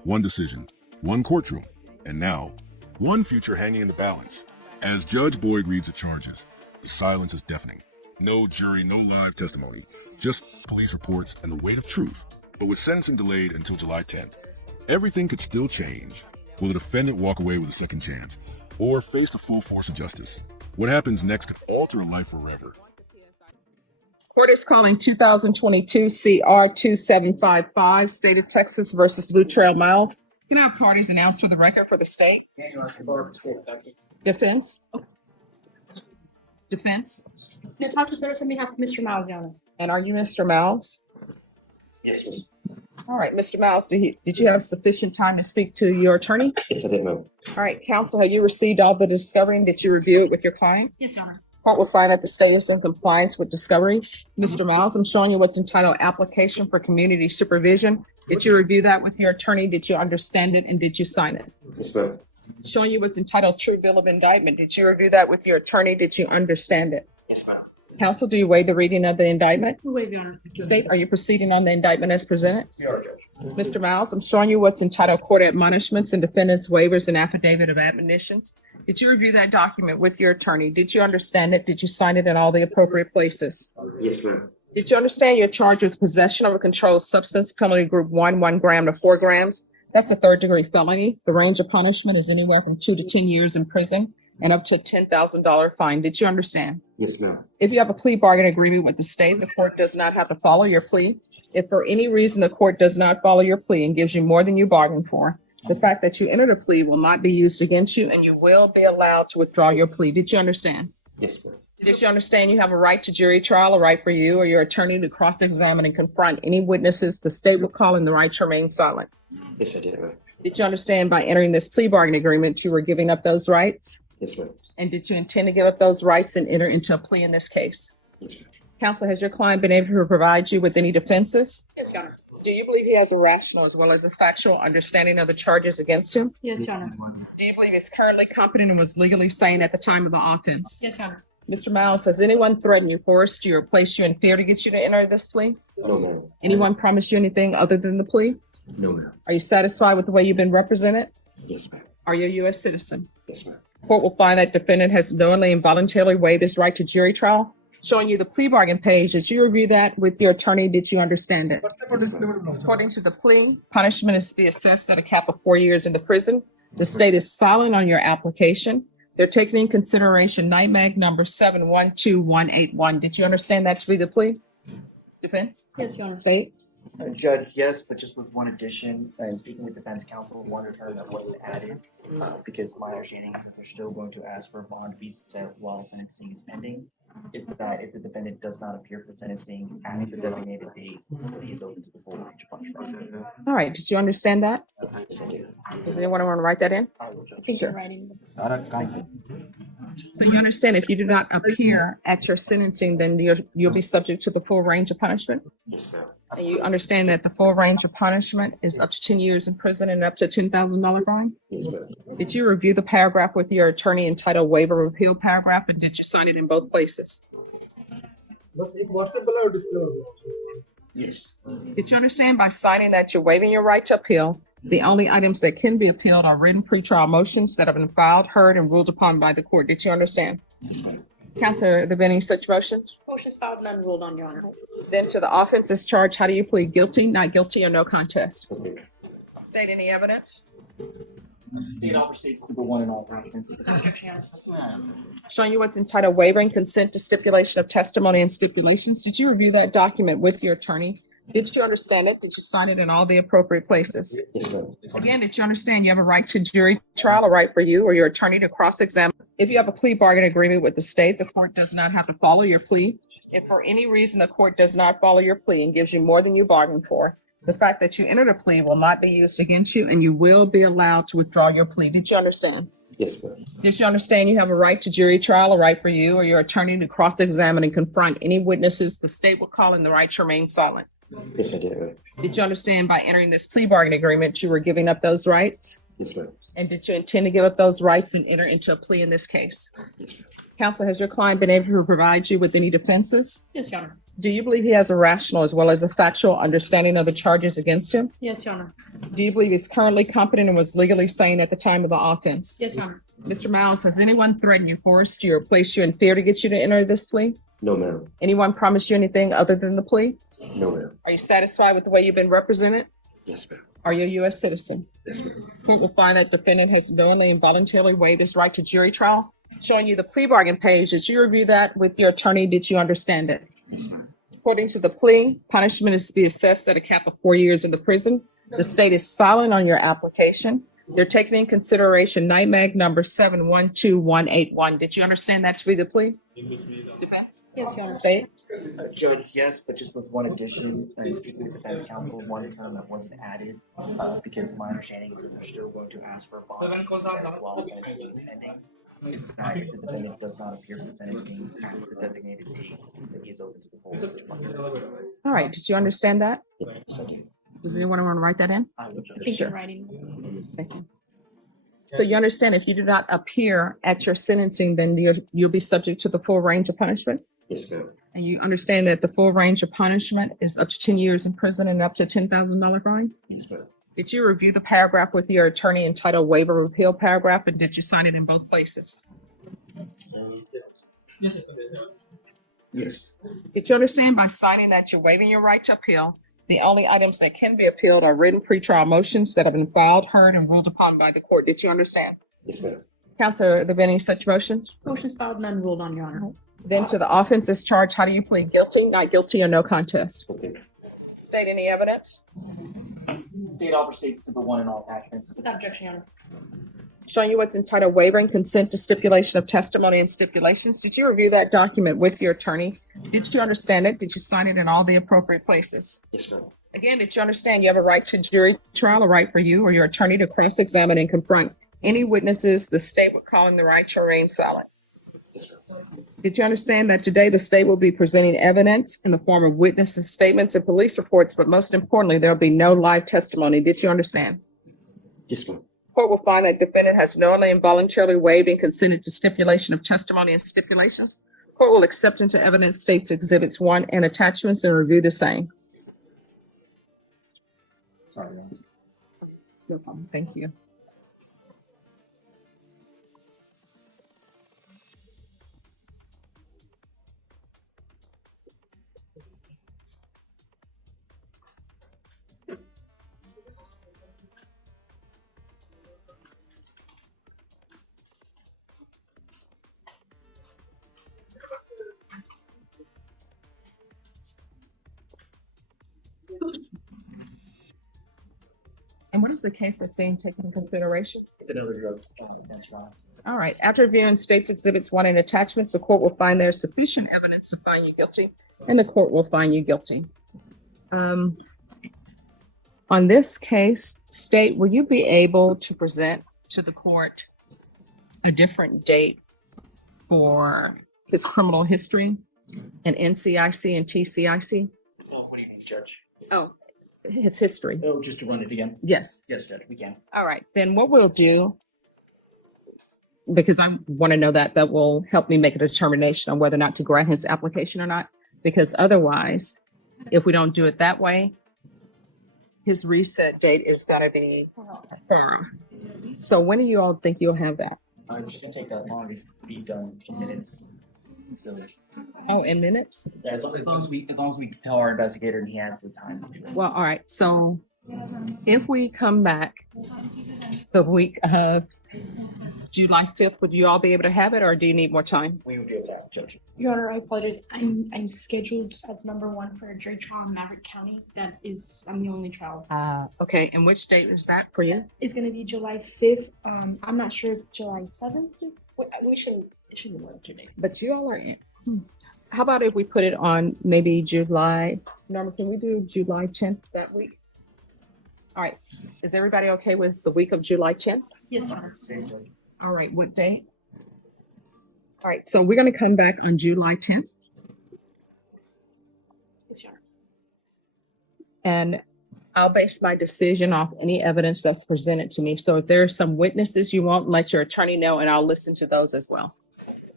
one decision, one courtroom, and now, one future hanging in the balance. As Judge Boyd reads the charges, the silence is deafening. No jury, no live testimony, just police reports and the weight of truth. But with sentencing delayed until July 10th, everything could still change. Will the defendant walk away with a second chance, or face the full force of justice? What happens next could alter a life forever. Court is calling 2022 CR 2755, State of Texas versus Lutrell Miles. Can I have parties announced for the record for the state? Defense? Defense? The talk to those on behalf of Mr. Miles, Your Honor. And are you Mr. Miles? Yes. All right, Mr. Miles, did you have sufficient time to speak to your attorney? Yes, I did, ma'am. All right, counsel, have you received all the discovery and did you review it with your client? Yes, Your Honor. Court will find that the state is in compliance with discovery. Mr. Miles, I'm showing you what's entitled Application for Community Supervision. Did you review that with your attorney? Did you understand it and did you sign it? Yes, ma'am. Showing you what's entitled True Bill of Indictment. Did you review that with your attorney? Did you understand it? Yes, ma'am. Counsel, do you waive the reading of the indictment? We waive, Your Honor. State, are you proceeding on the indictment as presented? We are, Judge. Mr. Miles, I'm showing you what's entitled Court Admonishments and Defendant's Waivers and Affidavit of Admonitions. Did you review that document with your attorney? Did you understand it? Did you sign it in all the appropriate places? Yes, ma'am. Did you understand you're charged with possession of a controlled substance, penalty group 1 gram to 4 grams? That's a third-degree felony. The range of punishment is anywhere from 2 to 10 years in prison and up to a $10,000 fine. Did you understand? Yes, ma'am. If you have a plea bargain agreement with the state, the court does not have to follow your plea. If for any reason the court does not follow your plea and gives you more than you bargained for, the fact that you entered a plea will not be used against you and you will be allowed to withdraw your plea. Did you understand? Yes, ma'am. Did you understand you have a right to jury trial, a right for you or your attorney to cross-examine and confront any witnesses the state will call in the right to remain silent? Yes, I did, ma'am. Did you understand by entering this plea bargain agreement you were giving up those rights? Yes, ma'am. And did you intend to give up those rights and enter into a plea in this case? Yes, ma'am. Counsel, has your client been able to provide you with any defenses? Yes, Your Honor. Do you believe he has a rational as well as a factual understanding of the charges against him? Yes, Your Honor. Do you believe he's currently competent and was legally sane at the time of the offense? Yes, Your Honor. Mr. Miles, has anyone threatened you, coerced you, or placed you in fear to get you to enter this plea? No, ma'am. Anyone promised you anything other than the plea? No, ma'am. Are you satisfied with the way you've been represented? Yes, ma'am. Are you a U.S. citizen? Yes, ma'am. Court will find that defendant has knowingly and voluntarily waived his right to jury trial. Showing you the plea bargain page. Did you review that with your attorney? Did you understand it? According to the plea, punishment is to be assessed at a cap of 4 years into prison. The state is silent on your application. They're taking in consideration NIMAG number 712181. Did you understand that to be the plea? Defense? Yes, Your Honor. State? Judge, yes, but just with one addition, and speaking with defense counsel, one return that wasn't added, because my understanding is that they're still going to ask for a bond visa while sentencing is pending, is that if the defendant does not appear for sentencing at the designated date, he is open to the full range of punishment. All right. Did you understand that? Yes, I did. Does anyone want to write that in? I will, Judge. I think you're writing. So you understand if you do not appear at your sentencing, then you'll be subject to the full range of punishment? Yes, ma'am. And you understand that the full range of punishment is up to 10 years in prison and up to a $10,000 fine? Yes, ma'am. Did you review the paragraph with your attorney entitled Waiver of Appeal paragraph, and did you sign it in both places? Yes. Did you understand by signing that you're waiving your right to appeal? The only items that can be appealed are written pretrial motions that have been filed, heard, and ruled upon by the court. Did you understand? Yes, ma'am. Counselor, have there been any such motions? Motion's filed, none ruled on, Your Honor. Then to the offenses charged, how do you plead? Guilty, not guilty, or no contest? Okay. State any evidence? State all proceeds to the one and all documents. Objection, Your Honor. Showing you what's entitled Waiving Consent to Stipulation of Testimony and Stipulations. Did you review that document with your attorney? Did you understand it? Did you sign it in all the appropriate places? Yes, ma'am. Again, did you understand you have a right to jury trial, a right for you or your attorney to cross-examine? If you have a plea bargain agreement with the state, the court does not have to follow your plea. If for any reason the court does not follow your plea and gives you more than you bargained for, the fact that you entered a plea will not be used against you and you will be allowed to withdraw your plea. Did you understand? Yes, ma'am. Did you understand you have a right to jury trial, a right for you or your attorney to cross-examine and confront any witnesses the state will call in the right to remain silent? Yes, I did, ma'am. Did you understand by entering this plea bargain agreement you were giving up those rights? Yes, ma'am. And did you intend to give up those rights and enter into a plea in this case? Yes, ma'am. Counsel, has your client been able to provide you with any defenses? Yes, Your Honor. Do you believe he has a rational as well as a factual understanding of the charges against him? Yes, Your Honor. Do you believe he's currently competent and was legally sane at the time of the offense? Yes, Your Honor. Mr. Miles, has anyone threatened you, forced you, or placed you in fear to get you to enter this plea? No, ma'am. Anyone promised you anything other than the plea? No, ma'am. Are you satisfied with the way you've been represented? Yes, ma'am. Are you a U.S. citizen? Yes, ma'am. Court will find that defendant has knowingly and voluntarily waived his right to jury trial. Showing you the plea bargain page. Did you review that with your attorney? Did you understand it? Yes, ma'am. According to the plea, punishment is to be assessed at a cap of 4 years in the prison. The state is silent on your application. They're taking in consideration NIMAG number 712181. Did you understand that to be the plea? Defense? Yes, Your Honor. State? Judge, yes, but just with one addition, and speaking with defense counsel, one term that wasn't added, because my understanding is that they're still going to ask for a bond while sentencing is pending. Is that if the defendant does not appear for sentencing at the designated date that he is open to the full bench. All right. Did you understand that? Yes, I do. Does anyone want to write that in? I would I judge. think you're writing. Thank you. So you understand if you do not appear at your sentencing, then you'll be subject to the full range of punishment? Yes, ma'am. And you understand that the full range of punishment is up to 10 years in prison and up to a $10,000 fine? Yes, ma'am. Did you review the paragraph with your attorney entitled waiver of appeal paragraph, and did you sign it in both places? Yes. Did you understand by signing that you're waiving your right to appeal? The only items that can be appealed are written pretrial motions that have been filed, heard, and ruled upon by the court. Did you understand? Yes, ma'am. Counselor, are there been any such motions? Motion's filed, none ruled on, Your Honor. Then to the offenses charged, how do you plead? Guilty, not guilty, or no contest? Okay. State any evidence? State all proceeds to the one and all attachments. Without objection, Your Honor. Showing you what's entitled waiver and consent to stipulation of testimony and stipulations. Did you review that document with your attorney? Did you understand it? Did you sign it in all the appropriate places? Yes, ma'am. Again, did you understand you have a right to jury trial, a right for you or your attorney to cross-examine and confront any witnesses the state would call in the right to remain silent? Yes, ma'am. Did you understand that today the state will be presenting evidence in the form of witnesses' statements and police reports, but most importantly, there'll be no live testimony? Did you understand? Yes, ma'am. Court will find that defendant has knowingly and voluntarily waived and consented to stipulation of testimony and stipulations. Court will accept into evidence states exhibits 1 and attachments and review the same. Sorry, Your Honor. No problem. Thank you. And what is the case that's being taken into consideration? It's another drug offense, Your Honor. All right. After reviewing states exhibits 1 and attachments, the court will find there's sufficient evidence to find you guilty, and the court will find you guilty. On this case, state, will you be able to present to the court a different date for his criminal history and NCIC and TCIC? Well, what do you mean, Judge? Oh, his history. Oh, just to run it again? Yes. Yes, Judge, we can. All right. Then what we'll do, because I want to know that will help me make a determination on whether or not to grant his application or not. Because otherwise, if we don't do it that way, his reset date is going to be firm. So when do you all think you'll have that? I'm just gonna take that long to be done in minutes. So, Oh, in minutes? yeah, as long as we tell our investigator and he has the time to do it. Well, all right. So if we come back the week of July 5th, would you all be able to have it, or do you need more time? We will do that, Judge. Your Honor, I apologize. I'm scheduled as number 1 for a jury trial in Maverick County. I'm the only trial. Okay. And which date is that for you? It's gonna be July 5th. I'm not sure if July 7th is. It shouldn't be more than 2 days. But you all are in. How about if we put it on maybe July? Norma, can we do July 10th that week? All right. Is everybody okay with the week of July 10th? Yes, Your Honor. Same, Judge. All right. What date? All right. So we're going to come back on July 10th. Yes, Your Honor. And I'll base my decision off any evidence that's presented to me. So if there are some witnesses you want, let your attorney know, and I'll listen to those as well.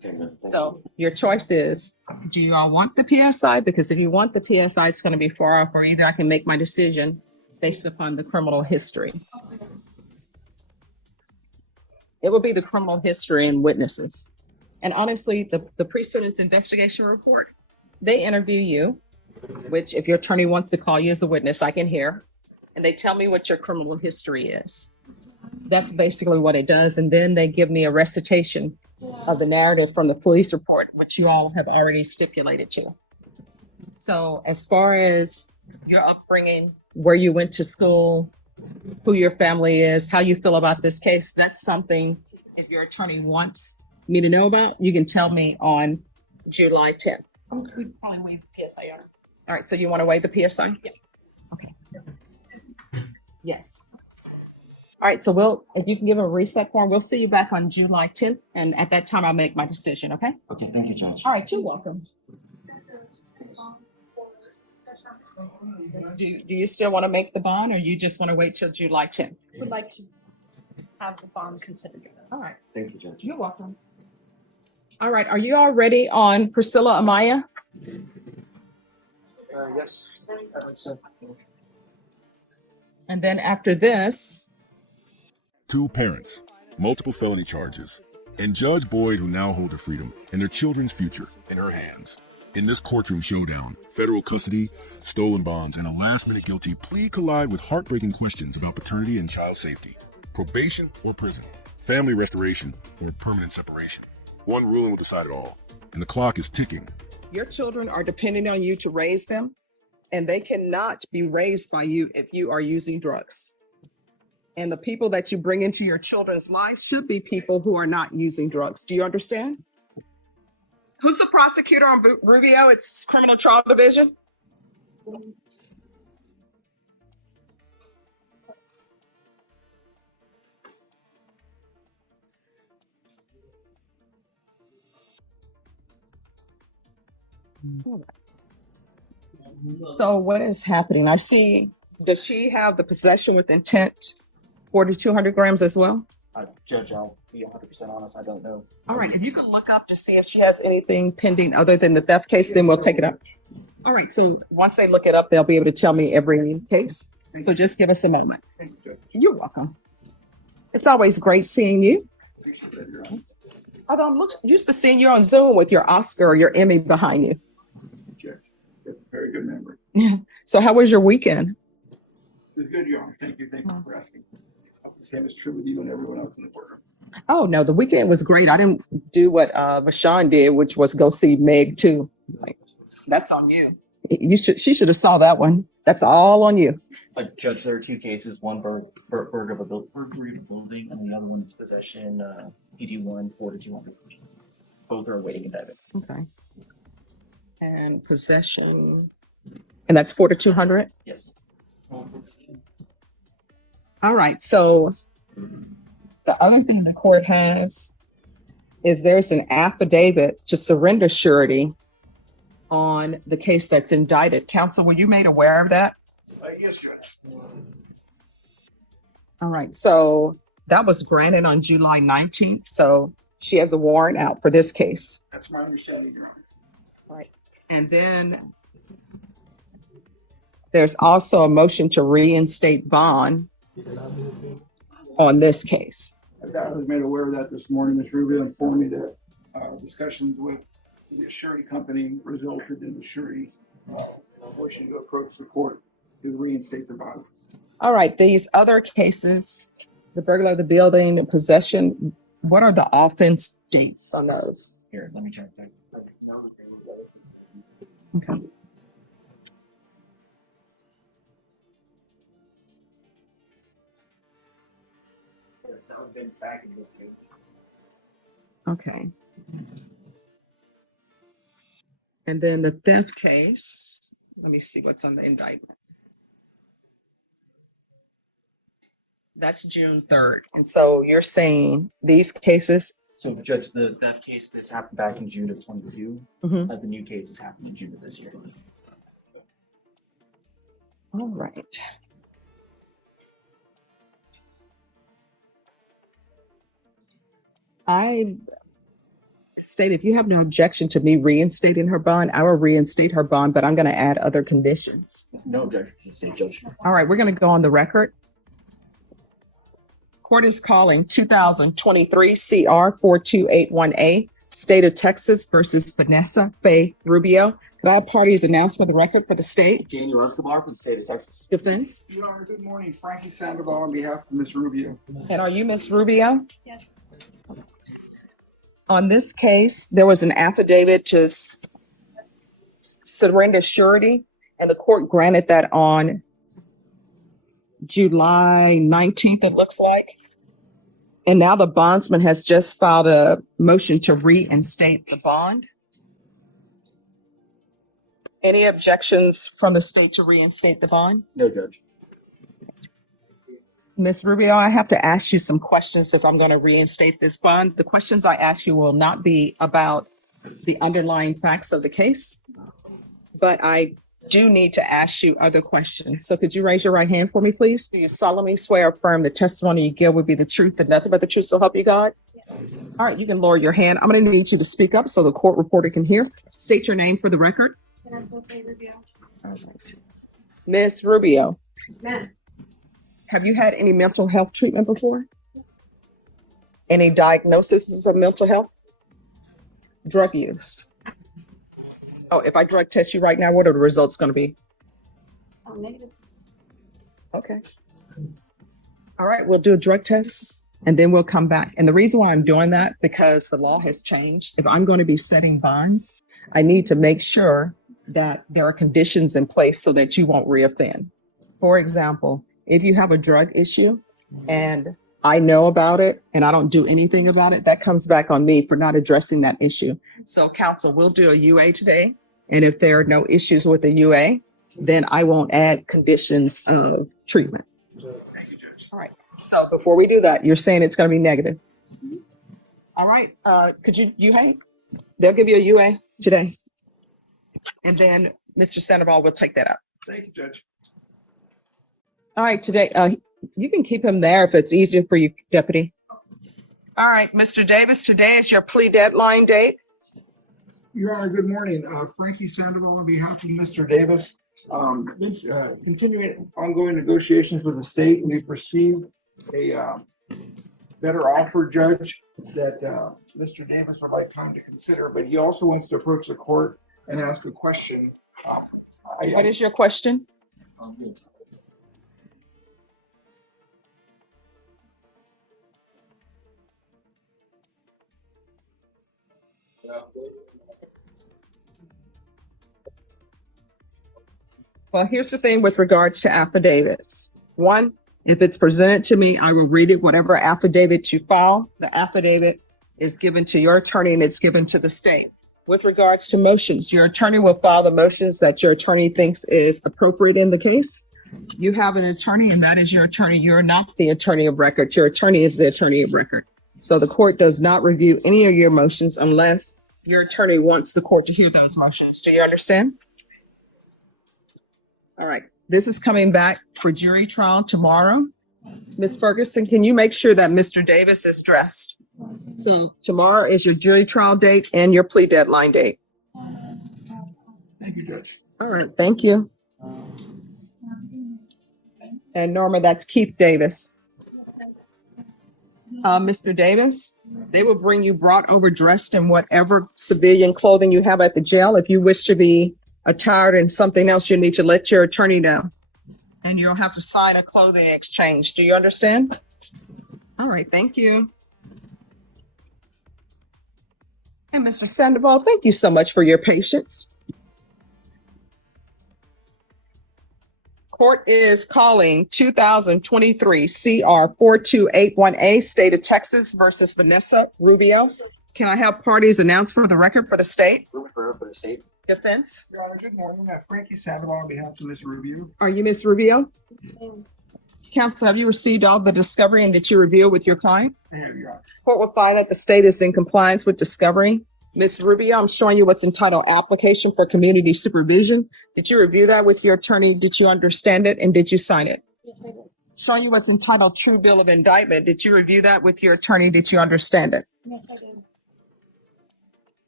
Okay, ma'am. Thank So your choice is, do you all want the PSI? Because if you want the PSI, it's going to be far off, or either I can make my decision based upon the criminal history. It will be the criminal history and witnesses. And honestly, the pre-sentence investigation report, they interview you, which if your attorney wants to call you as a witness, I can hear, and they tell me what your criminal history is. That's basically what it does. And then they give me a recitation of the narrative from the police report, which you all have already stipulated to. So as far as your upbringing, where you went to school, who your family is, how you feel about this case, that's something if your attorney wants me to know about, you can tell me on July 10th. We'd probably waive PSI on. All right, so you want to waive the PSI? Yeah. Okay. Yes. All right, so if you can give a reset form, we'll see you back on July 10th, and at that time, I'll make my decision, okay? Okay, thank you, Judge. All right, you're welcome. Do you still want to make the bond, or you just want to wait till July 10th? Would like to have the bond considered. All right, Thank you, Judge. you're welcome. All right, are you all ready on Priscilla Amaya? Yes. And then after this, 2 parents, multiple felony charges, and Judge Boyd, who now hold their freedom and their children's future in her hands. In this courtroom showdown, federal custody, stolen bonds, and a last-minute guilty plea collide with heartbreaking questions about paternity and child safety, probation or prison, family restoration or permanent separation. One ruling will decide it all, and the clock is ticking. your children are depending on you to raise them, and they cannot be raised by you if you are using drugs. And the people that you bring into your children's lives should be people who are not using drugs. Do you understand? Who's the prosecutor on Rubio? It's Criminal Trial Division. So what is happening? I see, does she have the possession with intent 4,200 grams as well? Judge, I'll be 100% honest, I don't know. All right, if you can look up to see if she has anything pending other than the theft case, then we'll take it up. All right, so once they look it up, they'll be able to tell me every case. So just give us a moment. You're welcome. It's always great seeing you. Although I'm used to seeing you on Zoom with your Oscar or your Emmy behind you. Very good memory. So how was your weekend? It was good, Your Honor. Thank you. Thank you for asking. The same is true with you and everyone else in the courtroom. Oh, no, the weekend was great. I didn't do what Vashawn did, which was go see Meg too. Like, that's on you. She should have saw that one. That's all on you. Judge, there are 2 cases, one burglary of a building, and the other one is possession, PD1, 4,200. Both are awaiting indictment. Okay. And possession, and that's 4,200? Yes. All right, so the other thing the court has is there's an affidavit to surrender surety on the case that's indicted. Counsel, were you made aware of that? Yes, Judge. All right, so that was granted on July 19th, so she has a warrant out for this case. That's my understanding, Your Honor. Right. And then there's also a motion to reinstate bond on this case. I was made aware of that this morning. Ms. Rubio informed me that discussions with the surety company resulted in the surety wishing to approach the court to reinstate the bond. All right, these other cases, the burglary of the building, the possession, what are the offense dates on those? Here, let me check that. Okay. Okay. And then the theft case, let me see what's on the indictment. That's June 3rd. And so you're saying these cases, So, Judge, the theft case, this happened back in June of 22. Mhm. The new case has happened in June of this year. all right. State, if you have no objection to me reinstating her bond, I will reinstate her bond, but I'm going to add other conditions. No objection to the state judge. All right, we're going to go on the record. Court is calling 2023 CR 4281A, State of Texas versus Vanessa Faye Rubio. Could I have parties announced for the record for the state? Daniel Escobar for the state of Texas. Defense? Your Honor, good morning. Frankie Sandoval on behalf of Ms. Rubio. And are you Ms. Rubio? Yes. On this case, there was an affidavit to surrender surety, and the court granted that on July 19th, it looks like. And now the bondsman has just filed a motion to reinstate the bond. Any objections from the state to reinstate the bond? No, Judge. Ms. Rubio, I have to ask you some questions if I'm going to reinstate this bond. The questions I ask you will not be about the underlying facts of the case, but I do need to ask you other questions. So could you raise your right hand for me, please? Do you solemnly swear or affirm the testimony you give will be the truth and nothing but the truth, so help you God? Yes. All right, you can lower your hand. I'm going to need you to speak up so the court reporter can hear. State your name for the record. Vanessa Faye Rubio. Ms. Rubio, Ma'am. have you had any mental health treatment before? Any diagnoses of mental health? Drug use? Oh, if I drug test you right now, what are the results going to be? Oh, negative. Okay. All right, we'll do a drug test and then we'll come back. And the reason why I'm doing that, because the law has changed. If I'm going to be setting bonds, I need to make sure that there are conditions in place so that you won't reoffend. For example, if you have a drug issue and I know about it and I don't do anything about it, that comes back on me for not addressing that issue. So counsel, we'll do a UA today. And if there are no issues with the UA, then I won't add conditions of treatment. Thank you, Judge. All right. So before we do that, you're saying it's going to be negative. All right. Could you UA? They'll give you a UA today. And then Mr. Sandoval will take that up. Thank you, Judge. All right. Today, you can keep him there if it's easier for you, Deputy. All right, Mr. Davis, today is your plea deadline date. Your Honor, good morning. Frankie Sandoval on behalf of Mr. Davis. Continuing ongoing negotiations with the state, and we've received a better offer, Judge, that Mr. Davis would like time to consider, but he also wants to approach the court and ask a question. What is your question? Well, here's the thing with regards to affidavits. One, if it's presented to me, I will read it. Whatever affidavit you file, the affidavit is given to your attorney and it's given to the state. With regards to motions, your attorney will file the motions that your attorney thinks is appropriate in the case. You have an attorney and that is your attorney. You're not the attorney of record. Your attorney is the attorney of record. So the court does not review any of your motions unless your attorney wants the court to hear those motions. Do you understand? All right. This is coming back for jury trial tomorrow. Ms. Ferguson, can you make sure that Mr. Davis is dressed? So tomorrow is your jury trial date and your plea deadline date. Thank you, Judge. All right, thank you. And Norma, that's Keith Davis. Mr. Davis, they will bring you brought over dressed in whatever civilian clothing you have at the jail. If you wish to be attired in something else, you need to let your attorney know. And you'll have to sign a clothing exchange. Do you understand? All right, thank you. And Mr. Sandoval, thank you so much for your patience. Court is calling 2023 CR 4281A, State of Texas versus Vanessa Rubio. Can I have parties announced for the record for the state? For the state. Defense? Your Honor, good morning. Frankie Sandoval on behalf of Ms. Rubio. Are you Ms. Rubio? Counsel, have you received all the discovery and did you review it with your client? I have, Your Honor. Court will find that the state is in compliance with discovery. Ms. Rubio, I'm showing you what's entitled application for community supervision. Did you review that with your attorney? Did you understand it and did you sign it? Yes, I did. Showing you what's entitled true bill of indictment. Did you review that with your attorney? Did you understand it? Yes, I did.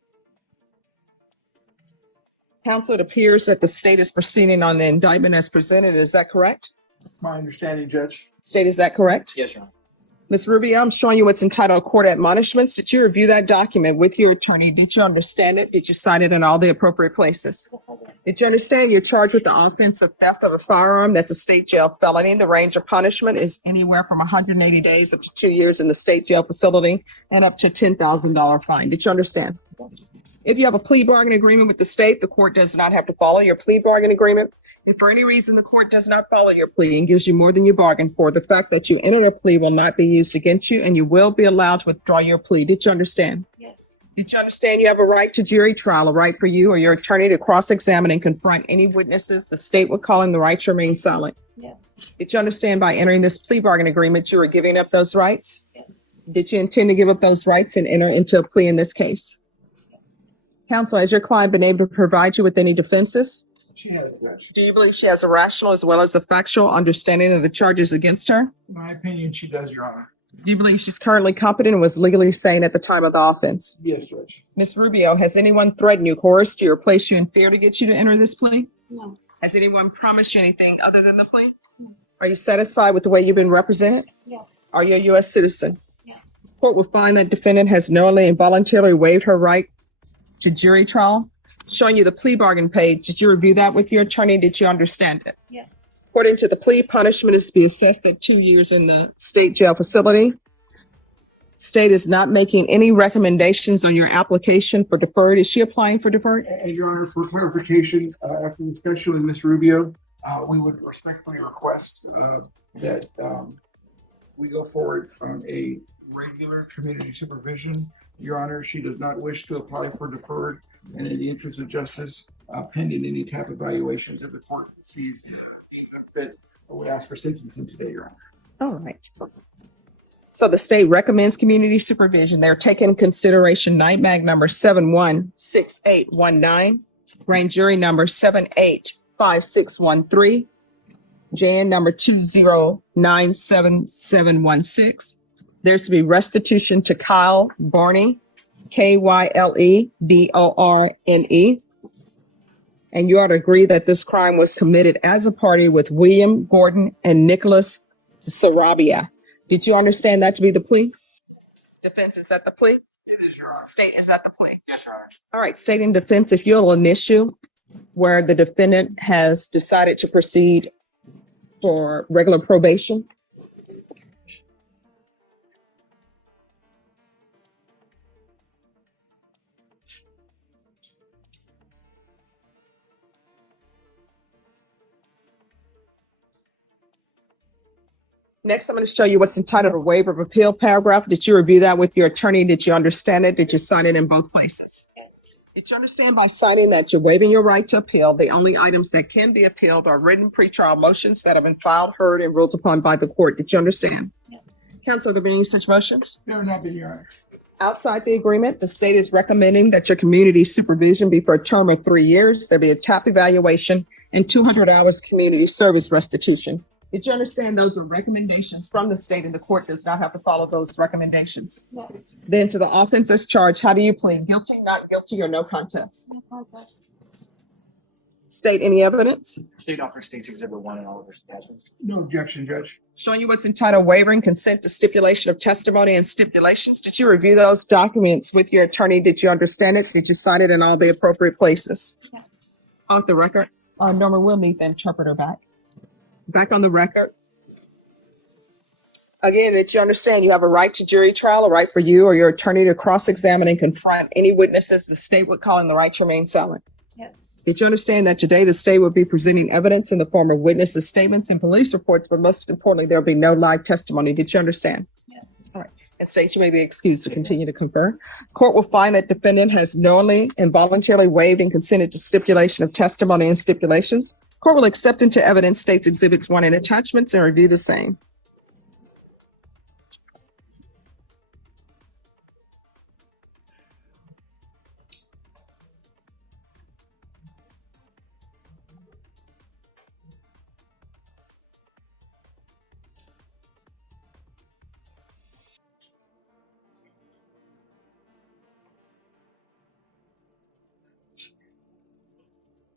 Counsel, it appears that the state is proceeding on the indictment as presented. Is that correct? That's my understanding, Judge. State, is that correct? Yes, Your Honor. Ms. Rubio, I'm showing you what's entitled Court Admonishments. Did you review that document with your attorney? Did you understand it? Did you sign it in all the appropriate places? Yes, I did. Did you understand you're charged with the offense of theft of a firearm? That's a state jail felony. The range of punishment is anywhere from 180 days up to 2 years in the state jail facility and up to a $10,000 fine. Did you understand? If you have a plea bargain agreement with the state, the court does not have to follow your plea bargain agreement. If for any reason the court does not follow your plea and gives you more than you bargained for, the fact that you entered a plea will not be used against you and you will be allowed to withdraw your plea. Did you understand? Yes. Did you understand you have a right to jury trial, a right for you or your attorney to cross-examine and confront any witnesses the state would call in the right to remain silent? Yes. Did you understand by entering this plea bargain agreement you were giving up those rights? Yes. Did you intend to give up those rights and enter into a plea in this case? Counsel, has your client been able to provide you with any defenses? She has, Judge. Do you believe she has a rational as well as a factual understanding of the charges against her? In my opinion, she does, Your Honor. Do you believe she's currently competent and was legally sane at the time of the offense? Yes, Judge. Ms. Rubio, has anyone threatened you, coerced you, or placed you in fear to get you to enter this plea? No. Has anyone promised you anything other than the plea? Are you satisfied with the way you've been represented? Yes. Are you a U.S. citizen? Yes. Court will find that defendant has knowingly and voluntarily waived her right to jury trial. Showing you the plea bargain page, did you review that with your attorney? Did you understand it? Yes. According to the plea, punishment is to be assessed at 2 years in the state jail facility. State is not making any recommendations on your application for deferred. Is she applying for deferred? And Your Honor, for clarification, after discussion with Ms. Rubio, we would respectfully request that we go forward on a regular community supervision. Your Honor, she does not wish to apply for deferred, and in the interest of justice, pending any type of evaluations that the court sees fit, I would ask for sentencing today, Your Honor. All right. So the state recommends community supervision. They're taking into consideration night mag number 716819, grand jury number 785613, JN number 2097716. There's to be restitution to Kyle Barney, KYLEBORNE. And you ought to agree that this crime was committed as a party with William Gordon and Nicholas Sarabia. Did you understand that to be the plea? Defense, is that the plea? It is, Your Honor. State, is that the plea? Yes, Your Honor. All right, state and defense, if you'll an issue where the defendant has decided to proceed for regular probation. Next, I'm going to show you what's entitled a waiver of appeal paragraph. Did you review that with your attorney? Did you understand it? Did you sign it in both places? Yes. Did you understand by signing that you're waiving your right to appeal? The only items that can be appealed are written pretrial motions that have been filed, heard, and ruled upon by the court. Did you understand? Yes. Counsel, are there any such motions? There not been, Your Honor. Outside the agreement, the state is recommending that your community supervision be for a term of 3 years. There be a TAP evaluation and 200 hours community service restitution. Did you understand those are recommendations from the state and the court does not have to follow those recommendations? Yes. Then to the offense as charged, how do you plead? Guilty, not guilty, or no contest? No contest. State any evidence? State offers State's Exhibit 1 and all of her attachments. No objection, Judge. Showing you what's entitled wavering consent to stipulation of testimony and stipulations. Did you review those documents with your attorney? Did you understand it? Did you sign it in all the appropriate places? Yes. Off the record. Norma, we'll need the interpreter back. Back on the record. Again, did you understand you have a right to jury trial, a right for you or your attorney to cross-examine and confront any witnesses the state would call in the right to remain silent? Yes. Did you understand that today the state will be presenting evidence in the form of witnesses' statements and police reports, but most importantly, there'll be no live testimony? Did you understand? Yes. All right. And state, you may be excused to continue to confer. Court will find that defendant has knowingly and voluntarily waived and consented to stipulation of testimony and stipulations. Court will accept into evidence states exhibits 1 and attachments and review the same.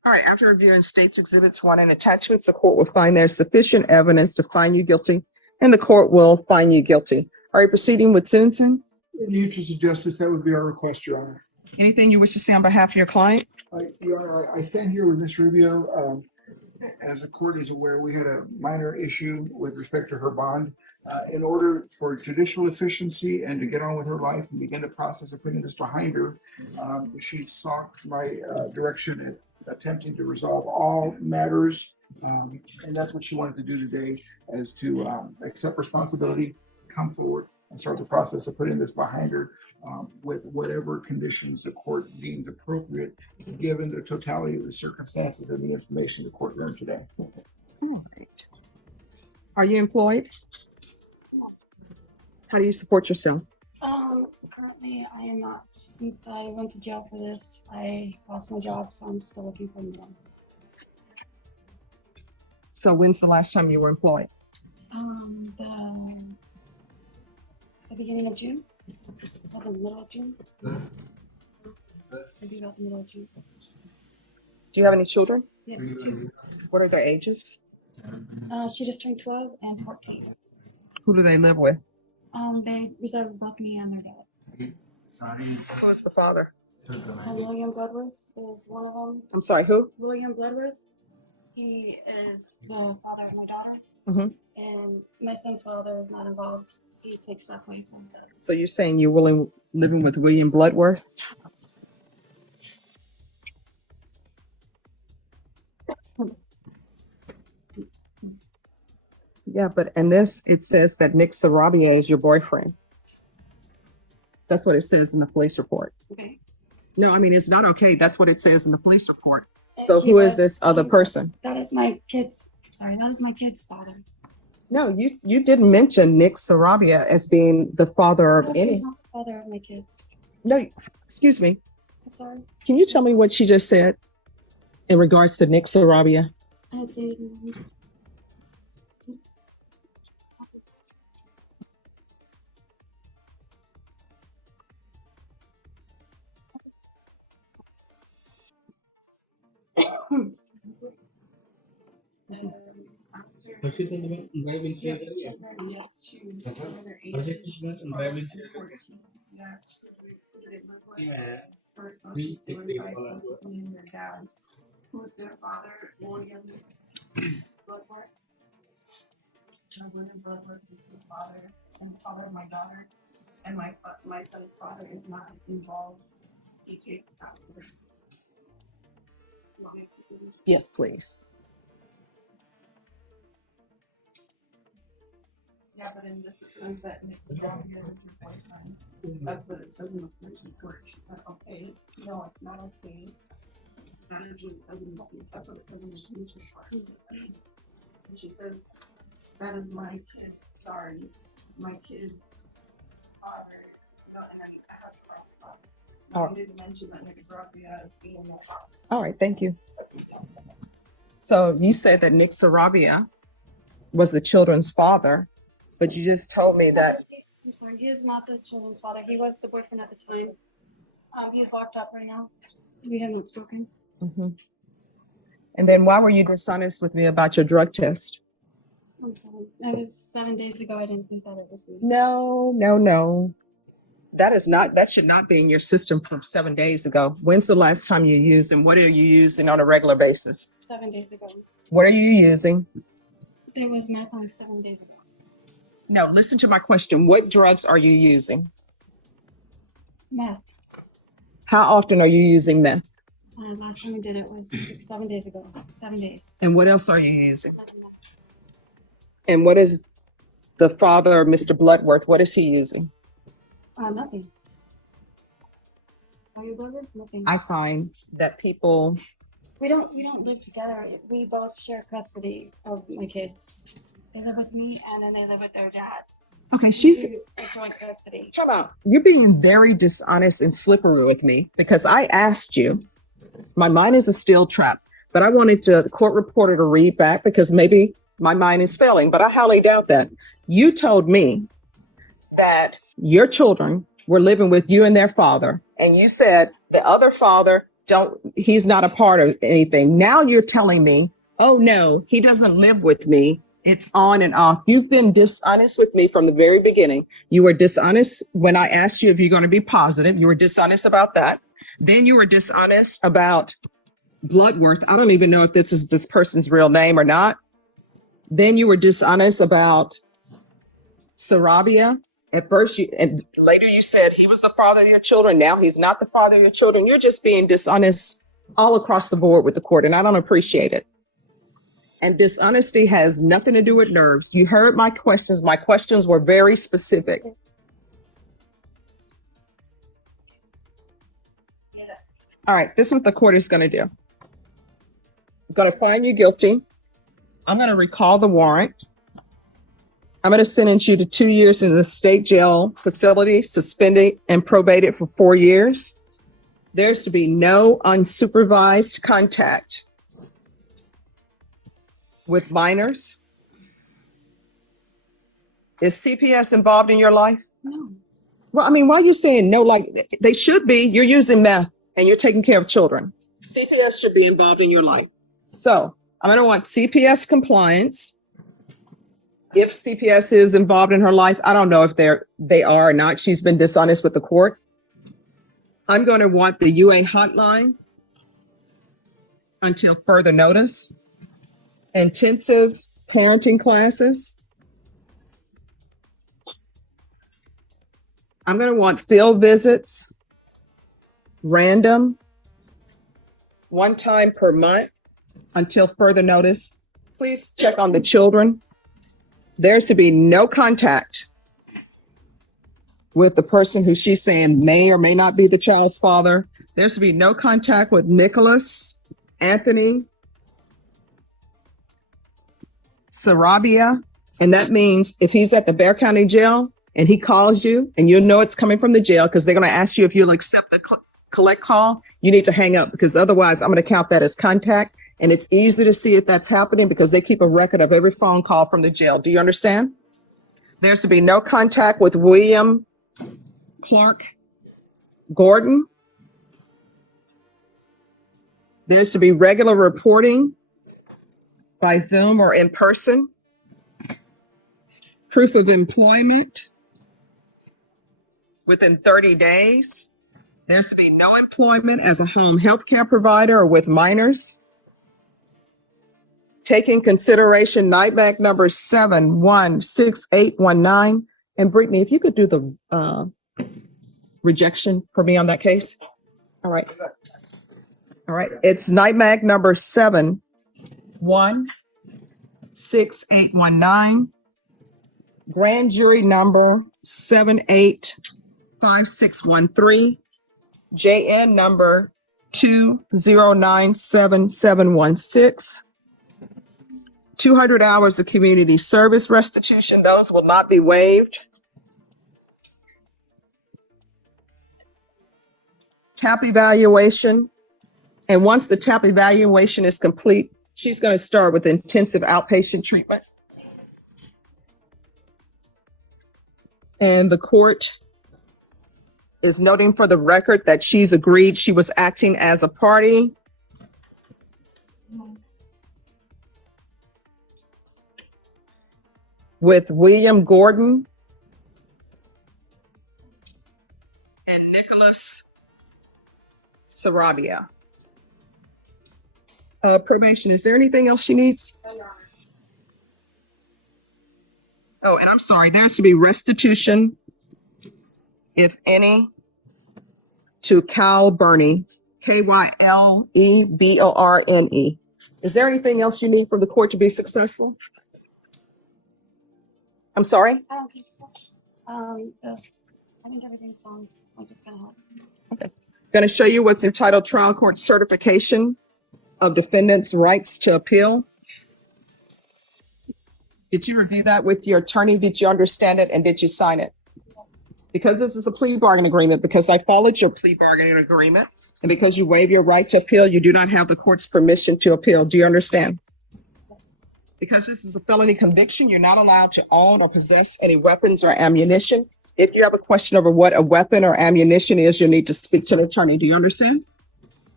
All right, after reviewing state's exhibits 1 and attachments, the court will find there's sufficient evidence to find you guilty, and the court will find you guilty. Are you proceeding with sentencing? In the interest of justice, that would be our request, Your Honor. Anything you wish to say on behalf of your client? Your Honor, I stand here with Ms. Rubio. As the court is aware, we had a minor issue with respect to her bond. In order for judicial efficiency and to get on with her life and begin the process of putting this behind her, she sought my direction in attempting to resolve all matters. And that's what she wanted to do today, is to accept responsibility, come forward, and start the process of putting this behind her with whatever conditions the court deems appropriate, given the totality of the circumstances and the information the court learned today. All right. Are you employed? How do you support yourself? Currently I am not. Since I went to jail for this, I lost my job, so I'm still looking for a new one. So when's the last time you were employed? The beginning of June? About the middle of June? Maybe about the middle of June. Do you have any children? Yes, 2. What are their ages? She just turned 12 and 14. Who do they live with? They reside with both me and their dad. Who is the father? William Bloodworth is one of them. I'm sorry, who? William Bloodworth. He is the father of my daughter. Mhm. And my son's father is not involved. He takes that place. So you're saying you're living with William Bloodworth? Yeah, but in this, it says that Nick Sarabia is your boyfriend. That's what it says in the police report. Okay. No, I mean, it's not okay. That's what it says in the police report. So He who is was- this other person? That is my kid's, sorry, that is my kid's father. No, you didn't mention Nick Sarabia as being the father of No, any. he's not the father of my kids. No, excuse me. I'm sorry. Can you tell me what she just said in regards to Nick Sarabia? I didn't say anything. Harusnya kan dengan driving chair kali ya? Harusnya kan dengan driving chair kali ya? Yeah. 360 kepala dua. Who's their father, William Bloodworth? William Bloodworth is his father and the father of my daughter. And my son's father is not involved. He takes out this. Yes, please. Yeah, but in this it says that Nick Sarabia is your boyfriend. That's what it says in the police report. She said, okay, no, it's not okay. That is what it says in the, that's what it says in the police report. And she says, that is my kid's, sorry, my kid's father. No, and then I have to cross off. I didn't mention that Nick Sarabia is being the father. All right, thank you. So you said that Nick Sarabia was the children's father, but you just told me that. I'm sorry, he is not the children's father. He was the boyfriend at the time. He is locked up right now. We have not spoken. Mhm. And then why were you dishonest with me about your drug test? I'm sorry. That was 7 days ago. I didn't think that it was me. No. That should not be in your system from 7 days ago. When's the last time you used and what are you using on a regular basis? 7 days ago. What are you using? There was meth on 7 days ago. No, listen to my question. What drugs are you using? Meth. How often are you using meth? Last time we did it was like 7 days ago. 7 days. And what else are you using? Nothing else. And what is the father, Mr. Bloodworth, what is he using? Nothing. Are you brother? Nothing. I find that people, We don't live together. We both share custody of my kids. They live with me and then they live with their dad. okay, she's, We joint custody. time out. You're being very dishonest and slippery with me because I asked you, my mind is a steel trap, but I wanted the court reporter to read back because maybe my mind is failing, but I highly doubt that. You told me that your children were living with you and their father, and you said the other father He's not a part of anything. Now you're telling me, oh no, he doesn't live with me. It's on and off. You've been dishonest with me from the very beginning. You were dishonest when I asked you if you're going to be positive. You were dishonest about that. Then you were dishonest about Bloodworth. I don't even know if this is this person's real name or not. Then you were dishonest about Sarabia. At first, and later you said he was the father of your children. Now he's not the father of your children. You're just being dishonest all across the board with the court, and I don't appreciate it. And dishonesty has nothing to do with nerves. You heard my questions. My questions were very specific. All right, this is what the court is going to do. I'm going to find you guilty. I'm going to recall the warrant. I'm going to sentence you to 2 years in the state jail facility, suspended and probated for 4 years. There's to be no unsupervised contact with minors. Is CPS involved in your life? No. Well, I mean, why are you saying no? Like, they should be. You're using meth and you're taking care of children. CPS should be involved in your life. So I'm going to want CPS compliance. If CPS is involved in her life, I don't know if they are or not. She's been dishonest with the court. I'm going to want the UA hotline until further notice. Intensive parenting classes. I'm going to want field visits, random, 1 time per month until further notice. Please check on the children. There's to be no contact with the person who she's saying may or may not be the child's father. There's to be no contact with Nicholas, Anthony, Sarabia. And that means if he's at the Bexar County Jail and he calls you and you know it's coming from the jail because they're going to ask you if you'll accept the collect call, you need to hang up because otherwise I'm going to count that as contact. And it's easy to see if that's happening because they keep a record of every phone call from the jail. Do you understand? There's to be no contact with William Clark Gordon. There's to be regular reporting by Zoom or in person. Proof of employment within 30 days. There's to be no employment as a home health care provider or with minors. Taking consideration NIBAC number 716819. And Brittany, if you could do the rejection for me on that case. All right. All right. It's NIBAC number 716819. Grand jury number 785613. JN number 2097716. 200 hours of community service restitution. Those will not be waived. TAP evaluation. And once the TAP evaluation is complete, she's going to start with intensive outpatient treatment. And the court is noting for the record that she's agreed she was acting as a party. With William Gordon and Nicholas Sarabia. Probation, is there anything else she needs? Oh, and I'm sorry, there's to be restitution, if any, to Kyle Burney, Kylleborne. Is there anything else you need for the court to be successful? I'm sorry? I don't think so. I think everything sounds like it's gonna help. Okay. Going to show you what's entitled Trial Court Certification of Defendant's Rights to Appeal. Did you review that with your attorney? Did you understand it and did you sign it? Because this is a plea bargain agreement, because I followed your plea bargaining agreement, and because you waive your right to appeal, you do not have the court's permission to appeal. Do you understand? Because this is a felony conviction, you're not allowed to own or possess any weapons or ammunition. If you have a question over what a weapon or ammunition is, you'll need to speak to an attorney. Do you understand?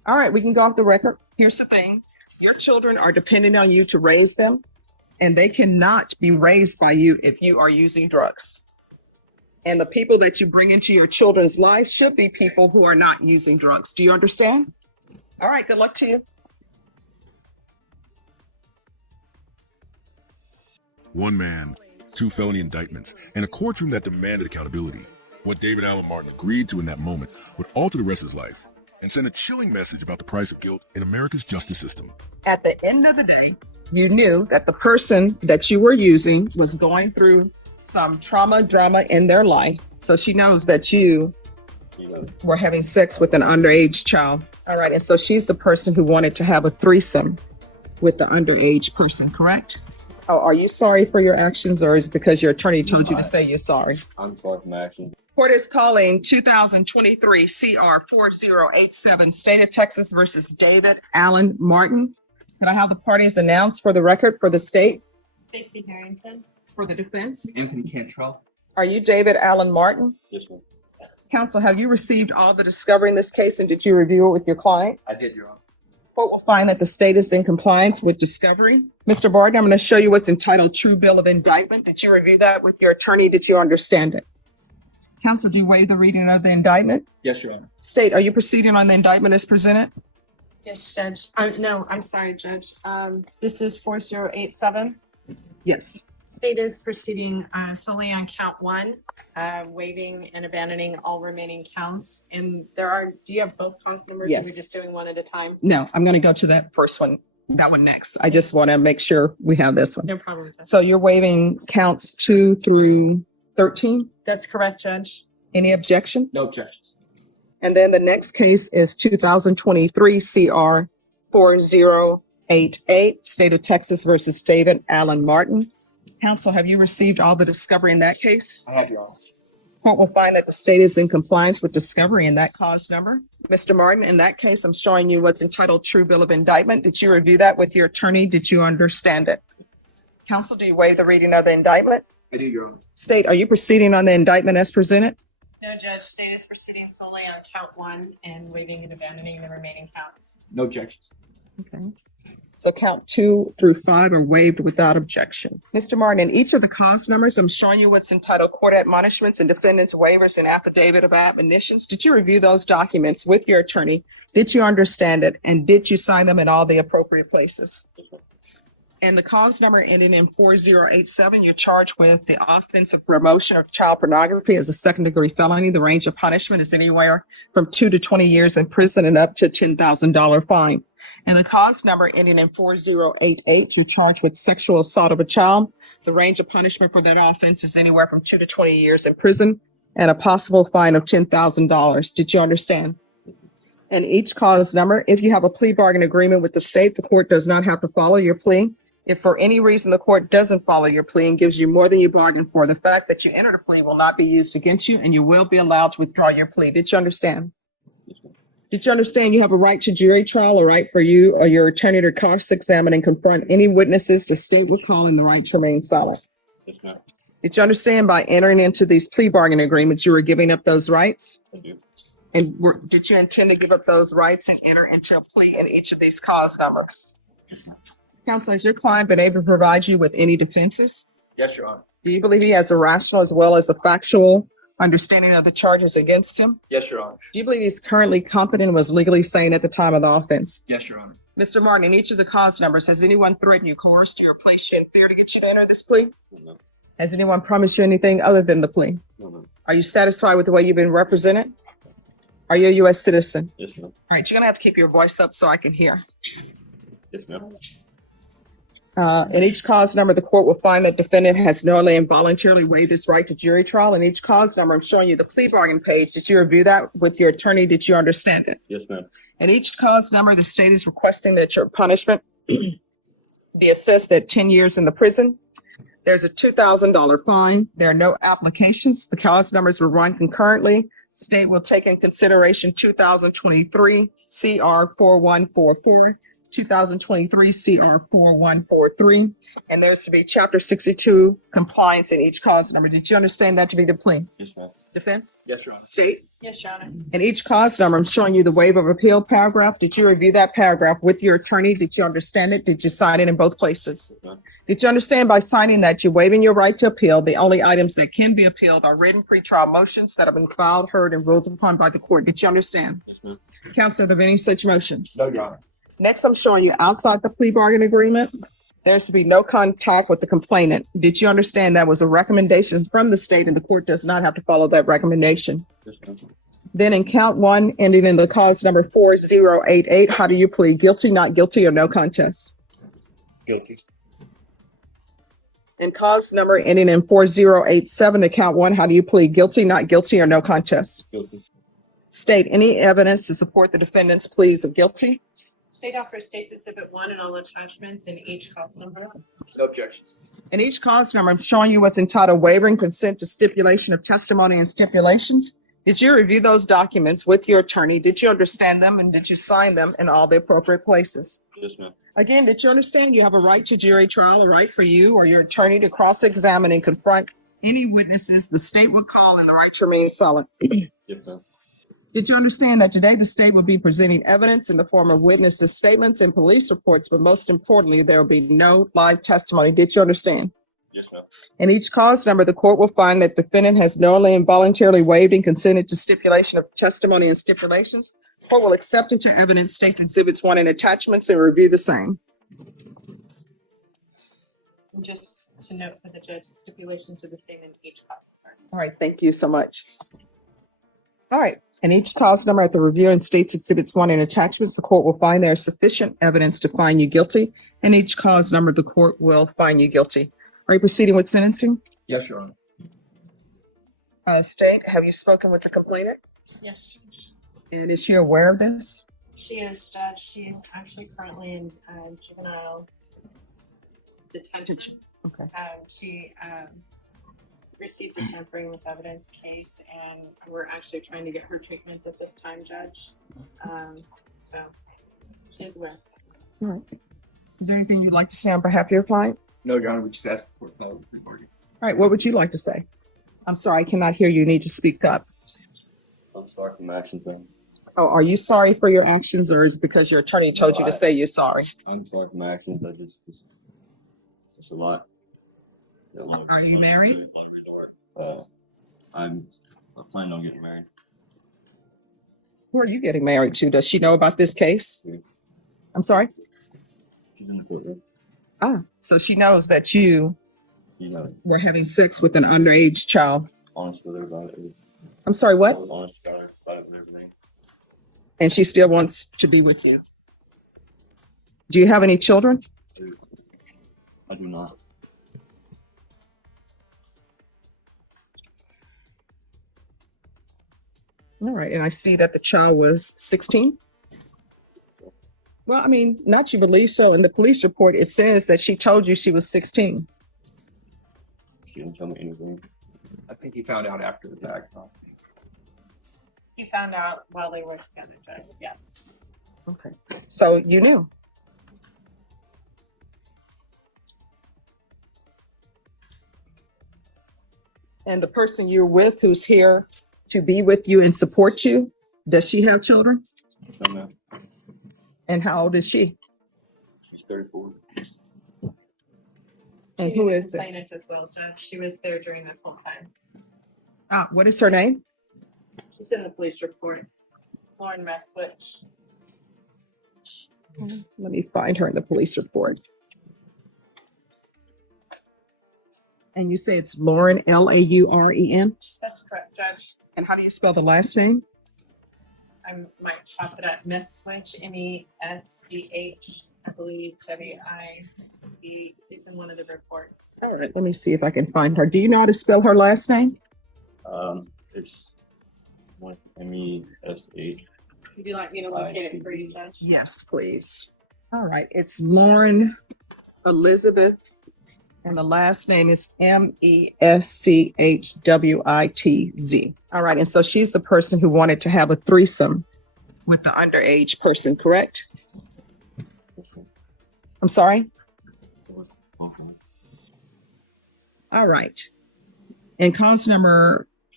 All right, we can go off the record. Here's the thing. Your children are dependent on you to raise them, and they cannot be raised by you if you are using drugs. And the people that you bring into your children's life should be people who are not using drugs. Do you understand? All right, good luck to you. One man, two felony indictments, and a courtroom that demanded accountability. What David Allen Martin agreed to in that moment would alter the rest of his life and send a chilling message about the price of guilt in America's justice system. At the end of the day, you knew that the person that you were using was going through some drama in their life. So she knows that you were having sex with an underage child. All right, and so she's the person who wanted to have a threesome with the underage person, correct? Oh, are you sorry for your actions, or is it because your attorney told you to say you're sorry? I'm sorry for my actions. Court is calling 2023 CR 4087, State of Texas versus David Allen Martin. Can I have the parties announced for the record for the state? Stacey Harrington. For the defense? Anthony Cantrell. Are you David Allen Martin? Yes, ma'am. Counsel, have you received all the discovery in this case, and did you review it with your client? I did, Your Honor. Court will find that the state is in compliance with discovery. Mr. Barton, I'm going to show you what's entitled True Bill of Indictment. Did you review that with your attorney? Did you understand it? Counsel, do you waive the reading of the indictment? Yes, Your Honor. State, are you proceeding on the indictment as presented? Yes, Judge. No, I'm sorry, Judge. This is 4087. Yes. State is proceeding solely on count one, waiving and abandoning all remaining counts. And do you have both cause numbers? Yes. Or are we just doing one at a time? No, I'm going to go to that first one, that one next. I just want to make sure we have this one. No problem, Judge. So you're waiving counts 2 through 13? That's correct, Judge. Any objection? No objections. And then the next case is 2023 CR 4088, State of Texas versus David Allen Martin. Counsel, have you received all the discovery in that case? I have, Your Honor. Court will find that the state is in compliance with discovery in that cause number. Mr. Martin, in that case, I'm showing you what's entitled True Bill of Indictment. Did you review that with your attorney? Did you understand it? Counsel, do you waive the reading of the indictment? I do, Your Honor. State, are you proceeding on the indictment as presented? No, Judge. State is proceeding solely on count one and waiving and abandoning the remaining counts. No objections. Okay. So count 2 through 5 are waived without objection. Mr. Martin, in each of the cause numbers, I'm showing you what's entitled Court Admonishments and Defendants Waivers and Affidavit of Admonitions. Did you review those documents with your attorney? Did you understand it? And did you sign them in all the appropriate places? And the cause number ending in 4087, you're charged with the offense of promotion of child pornography as a second-degree felony. The range of punishment is anywhere from 2 to 20 years in prison and up to $10,000 fine. And the cause number ending in 4088, you're charged with sexual assault of a child. The range of punishment for that offense is anywhere from 2 to 20 years in prison and a possible fine of $10,000. Did you understand? And each cause number, if you have a plea bargain agreement with the state, the court does not have to follow your plea. If for any reason the court doesn't follow your plea and gives you more than you bargained for, the fact that you entered a plea will not be used against you, and you will be allowed to withdraw your plea. Did you understand? Did you understand you have a right to jury trial, a right for you or your attorney to cross-examine and confront any witnesses the state will call, and the right to remain silent? Yes, ma'am. Did you understand by entering into these plea bargain agreements, you were giving up those rights? I do. And did you intend to give up those rights and enter into a plea in each of these cause numbers? Counsel, has your client been able to provide you with any defenses? Yes, Your Honor. Do you believe he has a rational as well as a factual understanding of the charges against him? Yes, Your Honor. Do you believe he's currently competent and was legally sane at the time of the offense? Yes, Your Honor. Mr. Martin, in each of the cause numbers, has anyone threatened you, coerced you, or placed you in fear to get you to enter this plea? No, Has anyone promised you anything other than the plea? no, ma'am. Are you satisfied with the way you've been represented? Are you a U.S. citizen? Yes, ma'am. All right, you're gonna have to keep your voice up so I can hear. Yes, ma'am. In each cause number, the court will find that defendant has knowingly and voluntarily waived his right to jury trial. In each cause number, I'm showing you the plea bargain page. Did you review that with your attorney? Did you understand it? Yes, ma'am. In each cause number, the state is requesting that your punishment be assessed at 10 years in the prison. There's a $2,000 fine. There are no applications. The cause numbers will run concurrently. State will take in consideration 2023 CR 4144. 2023 CR 4143, and there's to be Chapter 62 compliance in each cause number. Did you understand that to be the plea? Yes, ma'am. Defense? Yes, Your Honor. State? Yes, Your Honor. And each cause number, I'm showing you the waiver of appeal paragraph. Did you review that paragraph with your attorney? Did you understand it? Did you sign it in both places? ma'am. Did you understand by signing that you're waiving your right to appeal? The only items that can be appealed are written pretrial motions that have been filed, heard, and ruled upon by the court. Did you understand? Yes, ma'am. Counsel, are there any such motions? No, Your Honor. Next, I'm showing you outside the plea bargain agreement. There's to be no contact with the complainant. Did you understand that was a recommendation from the state and the court does not have to follow that recommendation? Yes, ma'am. Then in count one, ending in the cause number 4088, how do you plead? Guilty, not guilty, or no contest? Guilty. In cause number ending in 4087 to count one, how do you plead? Guilty, not guilty, or no contest? Guilty. State any evidence to support the defendant's pleas of guilty. State offers State's Exhibit 1 and all attachments in each cause number. No objections. In each cause number, I'm showing you what's entitled wavering consent to stipulation of testimony and stipulations. Did you review those documents with your attorney? Did you understand them and did you sign them in all the appropriate places? Yes, ma'am. Again, did you understand you have a right to jury trial, a right for you or your attorney to cross-examine and confront any witnesses the state would call and the right to remain silent? Yes, ma'am. Did you understand that today the state will be presenting evidence in the form of witnesses' statements and police reports, but most importantly, there will be no live testimony? Did you understand? Yes, ma'am. In each cause number, the court will find that defendant has knowingly and voluntarily waived and consented to stipulation of testimony and stipulations. Court will accept into evidence State's Exhibits 1 and attachments and review the same. And just to note for the judge, the stipulations are the same in each cause number. All right, thank you so much. All right, in each cause number at the review in State's Exhibits 1 and attachments, the court will find there is sufficient evidence to find you guilty. In each cause number, the court will find you guilty. Are you proceeding with sentencing? Yes, Your Honor. State, have you spoken with the complainant? Yes, And is she aware of this? she is, Judge. She is actually currently in juvenile detention. Okay. She received a tampering with evidence case, and we're actually trying to get her treatment at this time, Judge. So she is aware. All right. Is there anything you'd like to say on behalf of your client? No, Your Honor, we just asked the court to plea bargain. All right, what would you like to say? I'm sorry, I cannot hear you. You need to speak up. I'm sorry for my actions, ma'am. Oh, are you sorry for your actions or is it because your attorney told you to say you're sorry? I'm sorry for my actions. It's just a lot. Are you married? I'm planning on getting married. Who are you getting married to? Does she know about this case? Yeah. I'm sorry? She's in the courtroom. Ah, so she knows that you You know, were having sex with an underage child. honest with her about it. I'm sorry, I what? was honest about it with everything. And she still wants to be with you. Do you have any children? I do not. All right, and I see that the child was 16. Well, I mean, not you believe so. In the police report, it says that she told you she was 16. She didn't tell me anything. I think he found out after the fact. You found out while they were together, Judge. Yes. Okay. So you knew. And the person you're with who's here to be with you and support you, does she have children? No, ma'am. And how old is she? She's 34. And She who the is it? complainant as well, Judge. She was there during this whole time. What is her name? She's in the police report. Lauren Messwich. Let me find her in the police report. And you say it's Lauren, Lauren? That's correct, Judge. And how do you spell the last name? I might chop it up. Messwich, Mesch, I believe, W-I-E. It's in one of the reports. All right, let me see if I can find her. Do you know how to spell her last name? It's one M-E-S-H. Would you like me to locate it for you, Judge? Yes, please. All right, it's Lauren Elizabeth, and the last name is Meschwitz. All right, and so she's the person who wanted to have a threesome with the underage person, correct? I'm sorry? All right. In cause number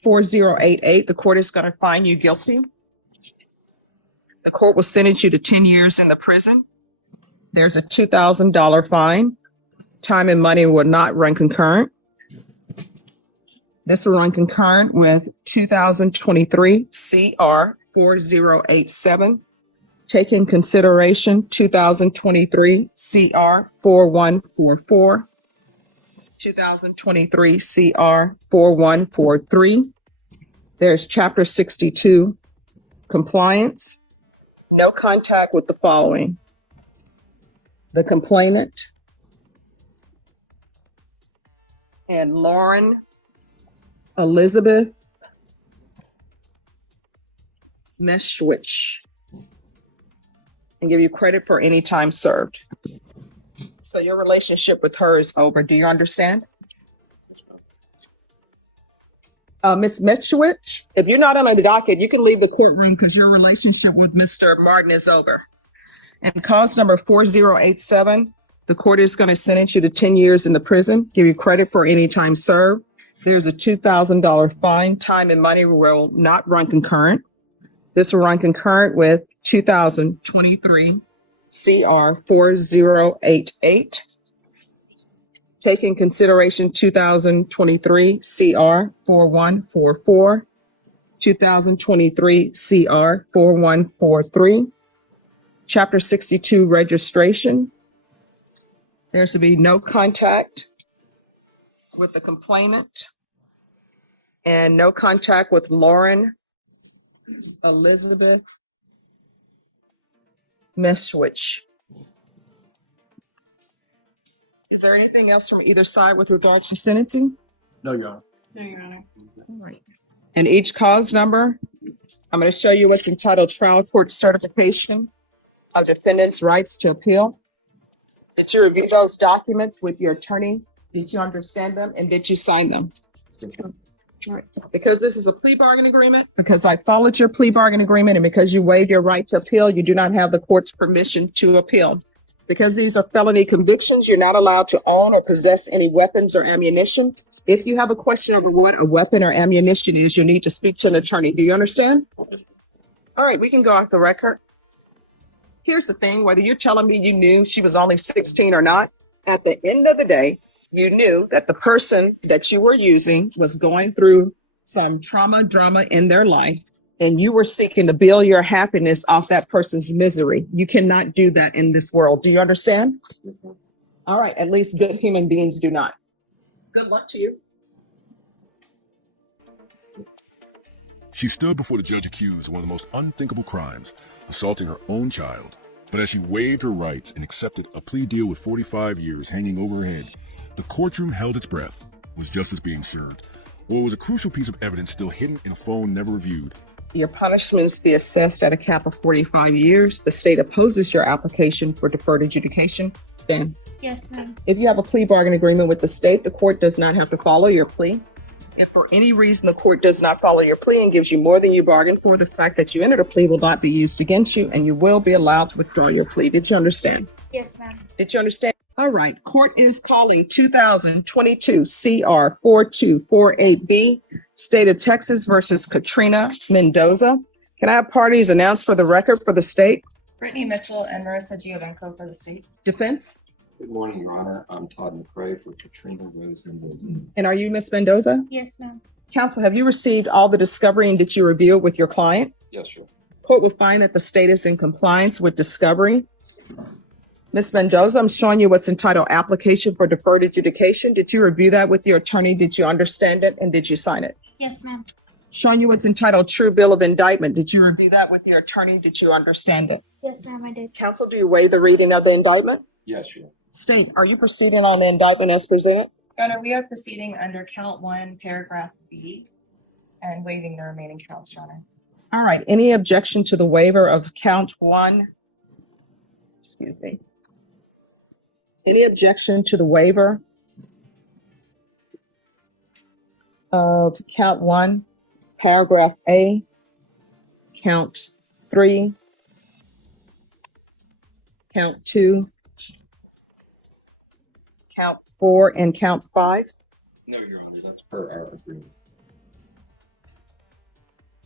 4088, the court is going to find you guilty. The court will sentence you to 10 years in the prison. There's a $2,000 fine. Time and money will not run concurrent. This will run concurrent with 2023 CR 4087. Take in consideration 2023 CR 4144. 2023 CR 4143. There's Chapter 62 compliance. No contact with the following: the complainant and Lauren Elizabeth Meschwich, and give you credit for any time served. So your relationship with her is over. Do you understand? Ms. Meschwich, if you're not on the docket, you can leave the courtroom because your relationship with Mr. Martin is over. And cause number 4087, the court is going to sentence you to 10 years in the prison, give you credit for any time served. There's a $2,000 fine. Time and money will not run concurrent. This will run concurrent with 2023 CR 4088. Take in consideration 2023 CR 4144, 2023 CR 4143, Chapter 62 registration. There's to be no contact with the complainant and no contact with Lauren Elizabeth Meschwich. Is there anything else from either side with regards to sentencing? No, Your Honor. No, Your Honor. All right. And each cause number, I'm going to show you what's entitled Trial Court Certification of Defendant's Rights to Appeal. Did you review those documents with your attorney? Did you understand them and did you sign them? All right. Because this is a plea bargain agreement, because I followed your plea bargain agreement, and because you waived your right to appeal, you do not have the court's permission to appeal. Because these are felony convictions, you're not allowed to own or possess any weapons or ammunition. If you have a question over what a weapon or ammunition is, you need to speak to an attorney. Do you understand? All right, we can go off the record. Here's the thing, whether you're telling me you knew she was only 16 or not, at the end of the day, you knew that the person that you were using was going through some drama in their life, and you were seeking to build your happiness off that person's misery. You cannot do that in this world. Do you understand? All right, at least good human beings do not. Good luck to you. She stood before the judge accused of one of the most unthinkable crimes, assaulting her own child. But as she waived her rights and accepted a plea deal with 45 years hanging over her head, the courtroom held its breath. Was justice being served? Or was a crucial piece of evidence still hidden in a phone never reviewed? Your punishments be assessed at a cap of 45 years. The state opposes your application for deferred adjudication. Dan? Yes, ma'am. If you have a plea bargain agreement with the state, the court does not have to follow your plea. If for any reason the court does not follow your plea and gives you more than you bargained for, the fact that you entered a plea will not be used against you, and you will be allowed to withdraw your plea. Did you understand? Yes, ma'am. Did you understand? All right. Court is calling 2022 CR 4248B, State of Texas versus Katrina Mendoza. Can I have parties announced for the record for the state? Brittany Mitchell and Marissa Giovenco for the state. Defense? Good morning, Your Honor. I'm Todd McCrae for Katrina Rose Mendoza. And are you Miss Mendoza? Yes, ma'am. Counsel, have you received all the discovery and did you review it with your client? Yes, sir. Court will find that the state is in compliance with discovery. Ms. Mendoza, I'm showing you what's entitled Application for Deferred Adjudication. Did you review that with your attorney? Did you understand it? And did you sign it? Yes, ma'am. Showing you what's entitled True Bill of Indictment. Did you review that with your attorney? Did you understand it? Yes, ma'am, I did. Counsel, do you waive the reading of the indictment? Yes, sir. State, are you proceeding on the indictment as presented? Your Honor, we are proceeding under count 1, paragraph B, and waiving the remaining counts, Your Honor. All right. Any objection to the waiver of count 1? Excuse me. Any objection to the waiver of count 1, paragraph A, count 3, count 2, count 4, and count 5? No, Your Honor. That's per our agreement.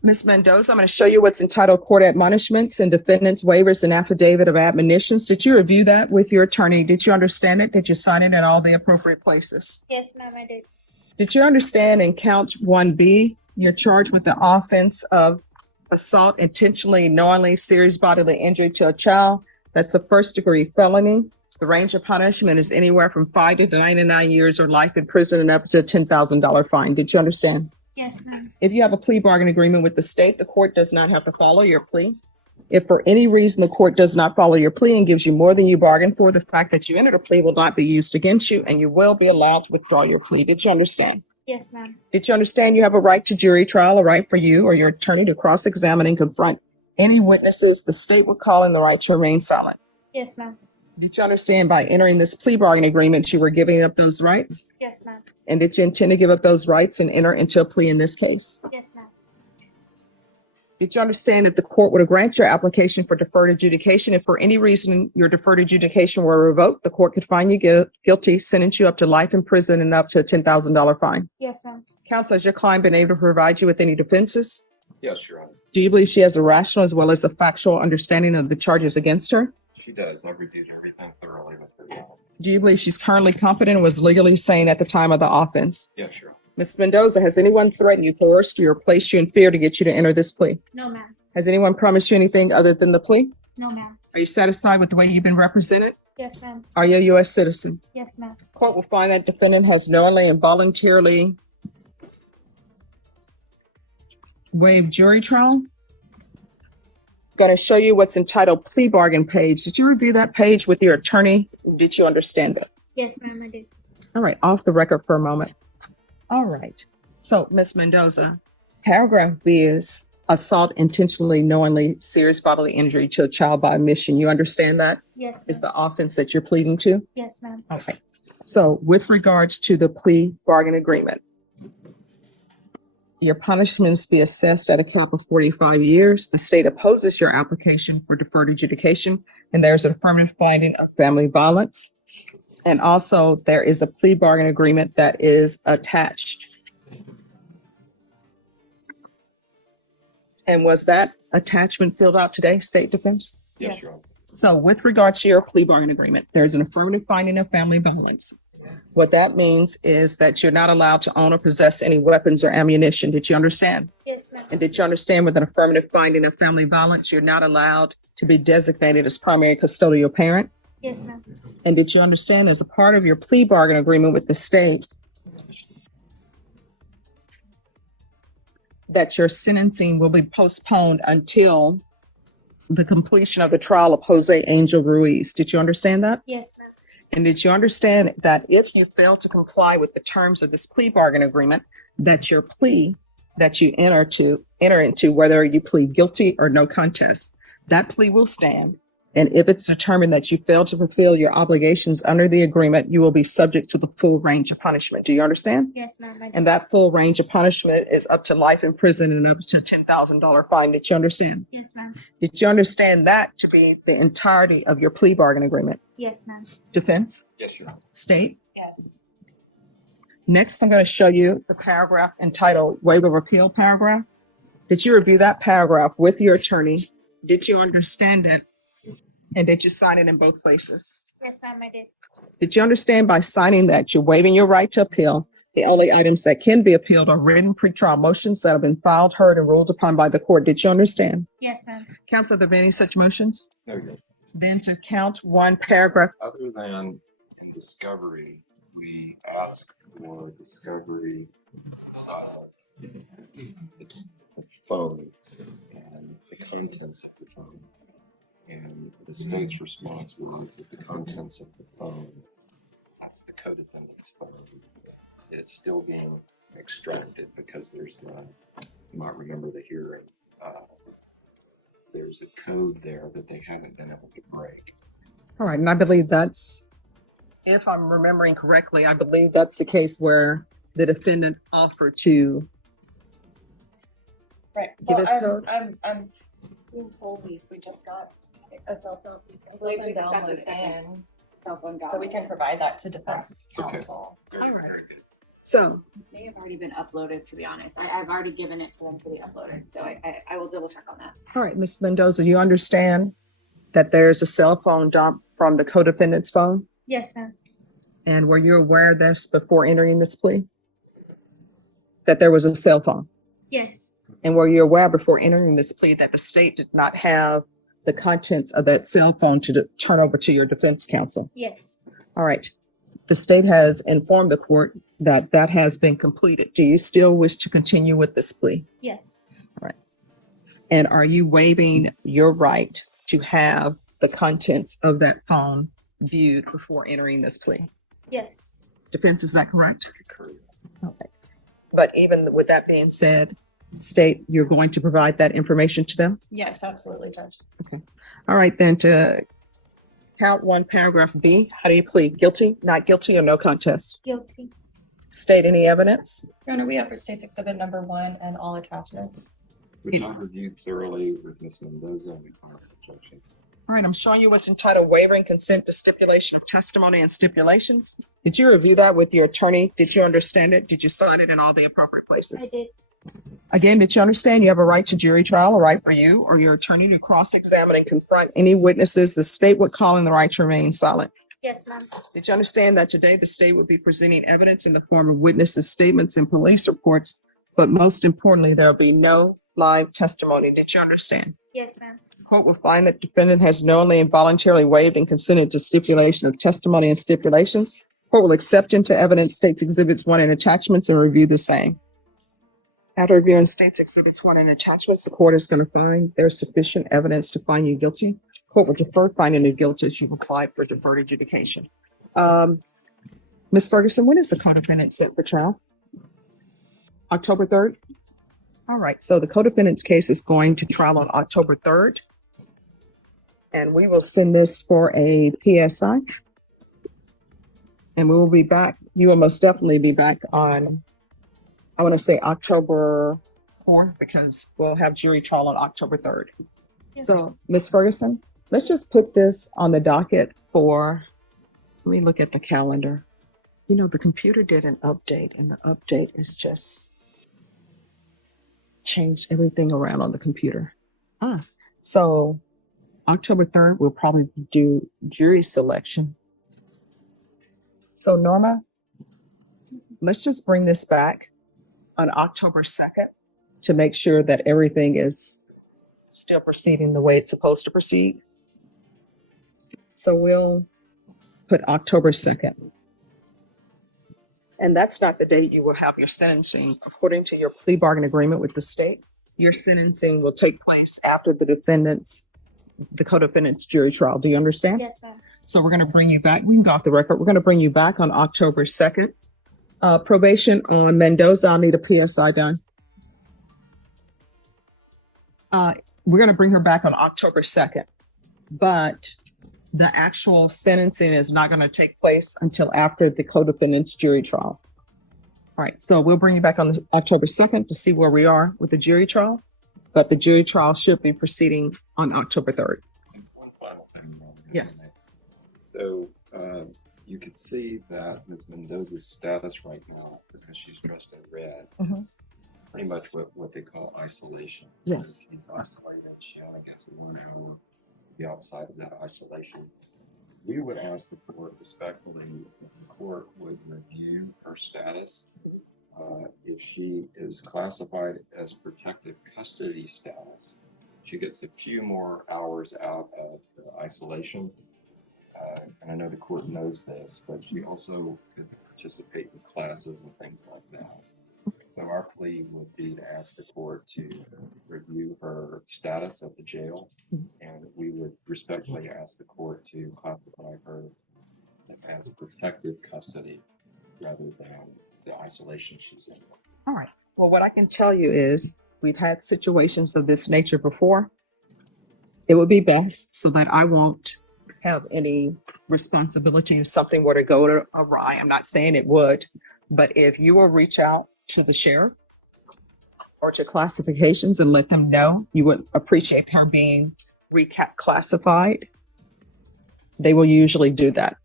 Ms. Mendoza, I'm going to show you what's entitled Court Admonishments and Defendants Waivers and Affidavit of Admonitions. Did you review that with your attorney? Did you understand it? Did you sign it in all the appropriate places? Yes, ma'am, I did. Did you understand in count 1B, you're charged with the offense of assault intentionally, knowingly, serious bodily injury to a child? That's a first-degree felony. The range of punishment is anywhere from 5 to 99 years or life in prison and up to a $10,000 fine. Did you understand? Yes, ma'am. If you have a plea bargain agreement with the state, the court does not have to follow your plea. If for any reason the court does not follow your plea and gives you more than you bargained for, the fact that you entered a plea will not be used against you, and you will be allowed to withdraw your plea. Did you understand? Yes, ma'am. Did you understand you have a right to jury trial, a right for you or your attorney to cross-examine and confront any witnesses the state would call in, the right to remain silent? Yes, ma'am. Did you understand by entering this plea bargain agreement you were giving up those rights? Yes, ma'am. And did you intend to give up those rights and enter into a plea in this case? Yes, ma'am. Did you understand if the court would grant your application for deferred adjudication, if for any reason your deferred adjudication were revoked, the court could find you guilty, sentence you up to life in prison and up to a $10,000 fine? Yes, ma'am. Counsel, has your client been able to provide you with any defenses? Yes, Your Honor. Do you believe she has a rational as well as a factual understanding of the charges against her? She does. I reviewed everything thoroughly with her. Do you believe she's currently competent and was legally sane at the time of the offense? Yes, Your Honor. Ms. Mendoza, has anyone threatened you, coerced you, or placed you in fear to get you to enter this plea? No, ma'am. Has anyone promised you anything other than the plea? No, ma'am. Are you satisfied with the way you've been represented? Yes, ma'am. Are you a U.S. citizen? Yes, ma'am. Court will find that defendant has knowingly and voluntarily waived jury trial. Going to show you what's entitled plea bargain page. Did you review that page with your attorney? Did you understand it? Yes, ma'am, I did. All right, off the record for a moment. All right. So, Ms. Mendoza, paragraph B is assault intentionally, knowingly, serious bodily injury to a child by omission. You understand that Yes, is ma'am. the offense that you're pleading to? Yes, ma'am. Okay. So, with regards to the plea bargain agreement, your punishments be assessed at a cap of 45 years. The state opposes your application for deferred adjudication, and there's an affirmative finding of family violence. And also, there is a plea bargain agreement that is attached. And was that attachment filled out today, State Defense? Yes, Your Honor. So with regards to your plea bargain agreement, there's an affirmative finding of family violence. What that means is that you're not allowed to own or possess any weapons or ammunition. Did you understand? Yes, ma'am. And did you understand with an affirmative finding of family violence, you're not allowed to be designated as primary custodial parent? Yes, ma'am. And did you understand as a part of your plea bargain agreement with the state that your sentencing will be postponed until the completion of the trial of Jose Angel Ruiz? Did you understand that? Yes, ma'am. And did you understand that if you fail to comply with the terms of this plea bargain agreement, that your plea that you enter into, whether you plead guilty or no contest, that plea will stand. And if it's determined that you fail to fulfill your obligations under the agreement, you will be subject to the full range of punishment. Do you understand? Yes, ma'am. I did. And that full range of punishment is up to life in prison and up to a $10,000 fine. Did you understand? Yes, ma'am. Did you understand that to be the entirety of your plea bargain agreement? Yes, ma'am. Defense? Yes, Your Honor. State? Yes. Next, I'm going to show you the paragraph entitled Waiver of Appeal paragraph. Did you review that paragraph with your attorney? Did you understand it? And did you sign it in both places? Yes, ma'am, I did. Did you understand by signing that you're waiving your right to appeal? The only items that can be appealed are written pretrial motions that have been filed, heard, and ruled upon by the court. Did you understand? Yes, ma'am. Counsel, are there any such motions? No, Your Honor. Then to count one paragraph. Other than in discovery, we ask for discovery of the phone and the contents of the phone. And the state's response was that the contents of the phone, that's the co-defendant's phone, is still being extracted because there's, you might remember the hearing, there's a code there that they haven't been able to break. All right, and I believe that's, if I'm remembering correctly, I believe that's the case where the defendant offered to Right. give Well, us code. I'm being told we just got a cell phone. believe we just got the Download second in, cell phone so we can provide that to defense Okay. counsel. Very, All right. very good. So, They have already been uploaded, to be honest. I've already given it to them to be uploaded, so I will double check on that. all right, Ms. Mendoza, you understand that there's a cell phone dump from the co-defendant's phone? Yes, ma'am. And were you aware of this before entering this plea? That there was a cell phone? Yes. And were you aware before entering this plea that the state did not have the contents of that cell phone to turn over to your defense counsel? Yes. All right. The state has informed the court that that has been completed. Do you still wish to continue with this plea? Yes. All right. And are you waiving your right to have the contents of that phone viewed before entering this plea? Yes. Defense, is that correct? Concur. Okay. But even with that being said, state, you're going to provide that information to them? Yes, absolutely, Judge. All right, then to count 1, paragraph B, how do you plead? Guilty, not guilty, or no contest? Guilty. State any evidence? Your Honor, we have for State's Exhibit number 1 and all attachments. Which I reviewed thoroughly with Ms. Mendoza and our objections. All right, I'm showing you what's entitled waiving consent to stipulation of testimony and stipulations. Did you review that with your attorney? Did you understand it? Did you sign it in all the appropriate I places? did. Again, did you understand you have a right to jury trial, a right for you or your attorney to cross-examine and confront any witnesses the state would call in the right to remain silent? Yes, ma'am. Did you understand that today the state would be presenting evidence in the form of witnesses' statements and police reports, but most importantly, there'll be no live testimony? Did you understand? Yes, ma'am. Court will find that defendant has knowingly and voluntarily waived and consented to stipulation of testimony and stipulations. Court will accept into evidence State's Exhibits 1 and attachments and review the same. After reviewing State's Exhibits 1 and attachments, the court is going to find there's sufficient evidence to find you guilty. Court will defer finding you guilty if you've applied for deferred adjudication. Ms. Ferguson, when is the co-defendant set for trial? October 3rd? All right, so the co-defendant's case is going to trial on October 3rd. And we will send this for a PSI. And we will be back. You will most definitely be back on, I want to say October 4th, because we'll have jury trial on October 3rd. Yes. So, Ms. Ferguson, let's just put this on the docket for, let me look at the calendar. You know, the computer did an update, and the update is just changed everything around on the computer. So October 3rd, we'll probably do jury selection. So Norma, let's just bring this back on October 2nd to make sure that everything is still proceeding the way it's supposed to proceed. So we'll put October 2nd. And that's not the date you will have your sentencing. According to your plea bargain agreement with the state, your sentencing will take place after the co-defendant's jury trial. Do you understand? Yes, ma'am. So we're going to bring you back. We can go off the record. We're going to bring you back on October 2nd. Probation on Mendoza, I'll need a PSI done. We're going to bring her back on October 2nd. But the actual sentencing is not going to take place until after the co-defendant's jury trial. All right, so we'll bring you back on October 2nd to see where we are with the jury trial, but the jury trial should be proceeding on October 3rd. One final thing. Yes. So you can see that Ms. Mendoza's status right now, because she's dressed in red, is pretty much what they call isolation. Yes. So she's isolated. She only gets one room to be outside of that isolation. We would ask the court respectfully if the court would review her status. If she is classified as protective custody status, she gets a few more hours out of the isolation. And I know the court knows this, but she also could participate in classes and things like that. So our plea would be to ask the court to review her status at the jail, and we would respectfully ask the court to classify her as protective custody rather than the isolation she's in. All right. Well, what I can tell you is we've had situations of this nature before. It would be best so that I won't have any responsibility if something were to go awry. I'm not saying it would, but if you will reach out to the sheriff or to classifications and let them know you would appreciate her being reclassified, they will usually do that.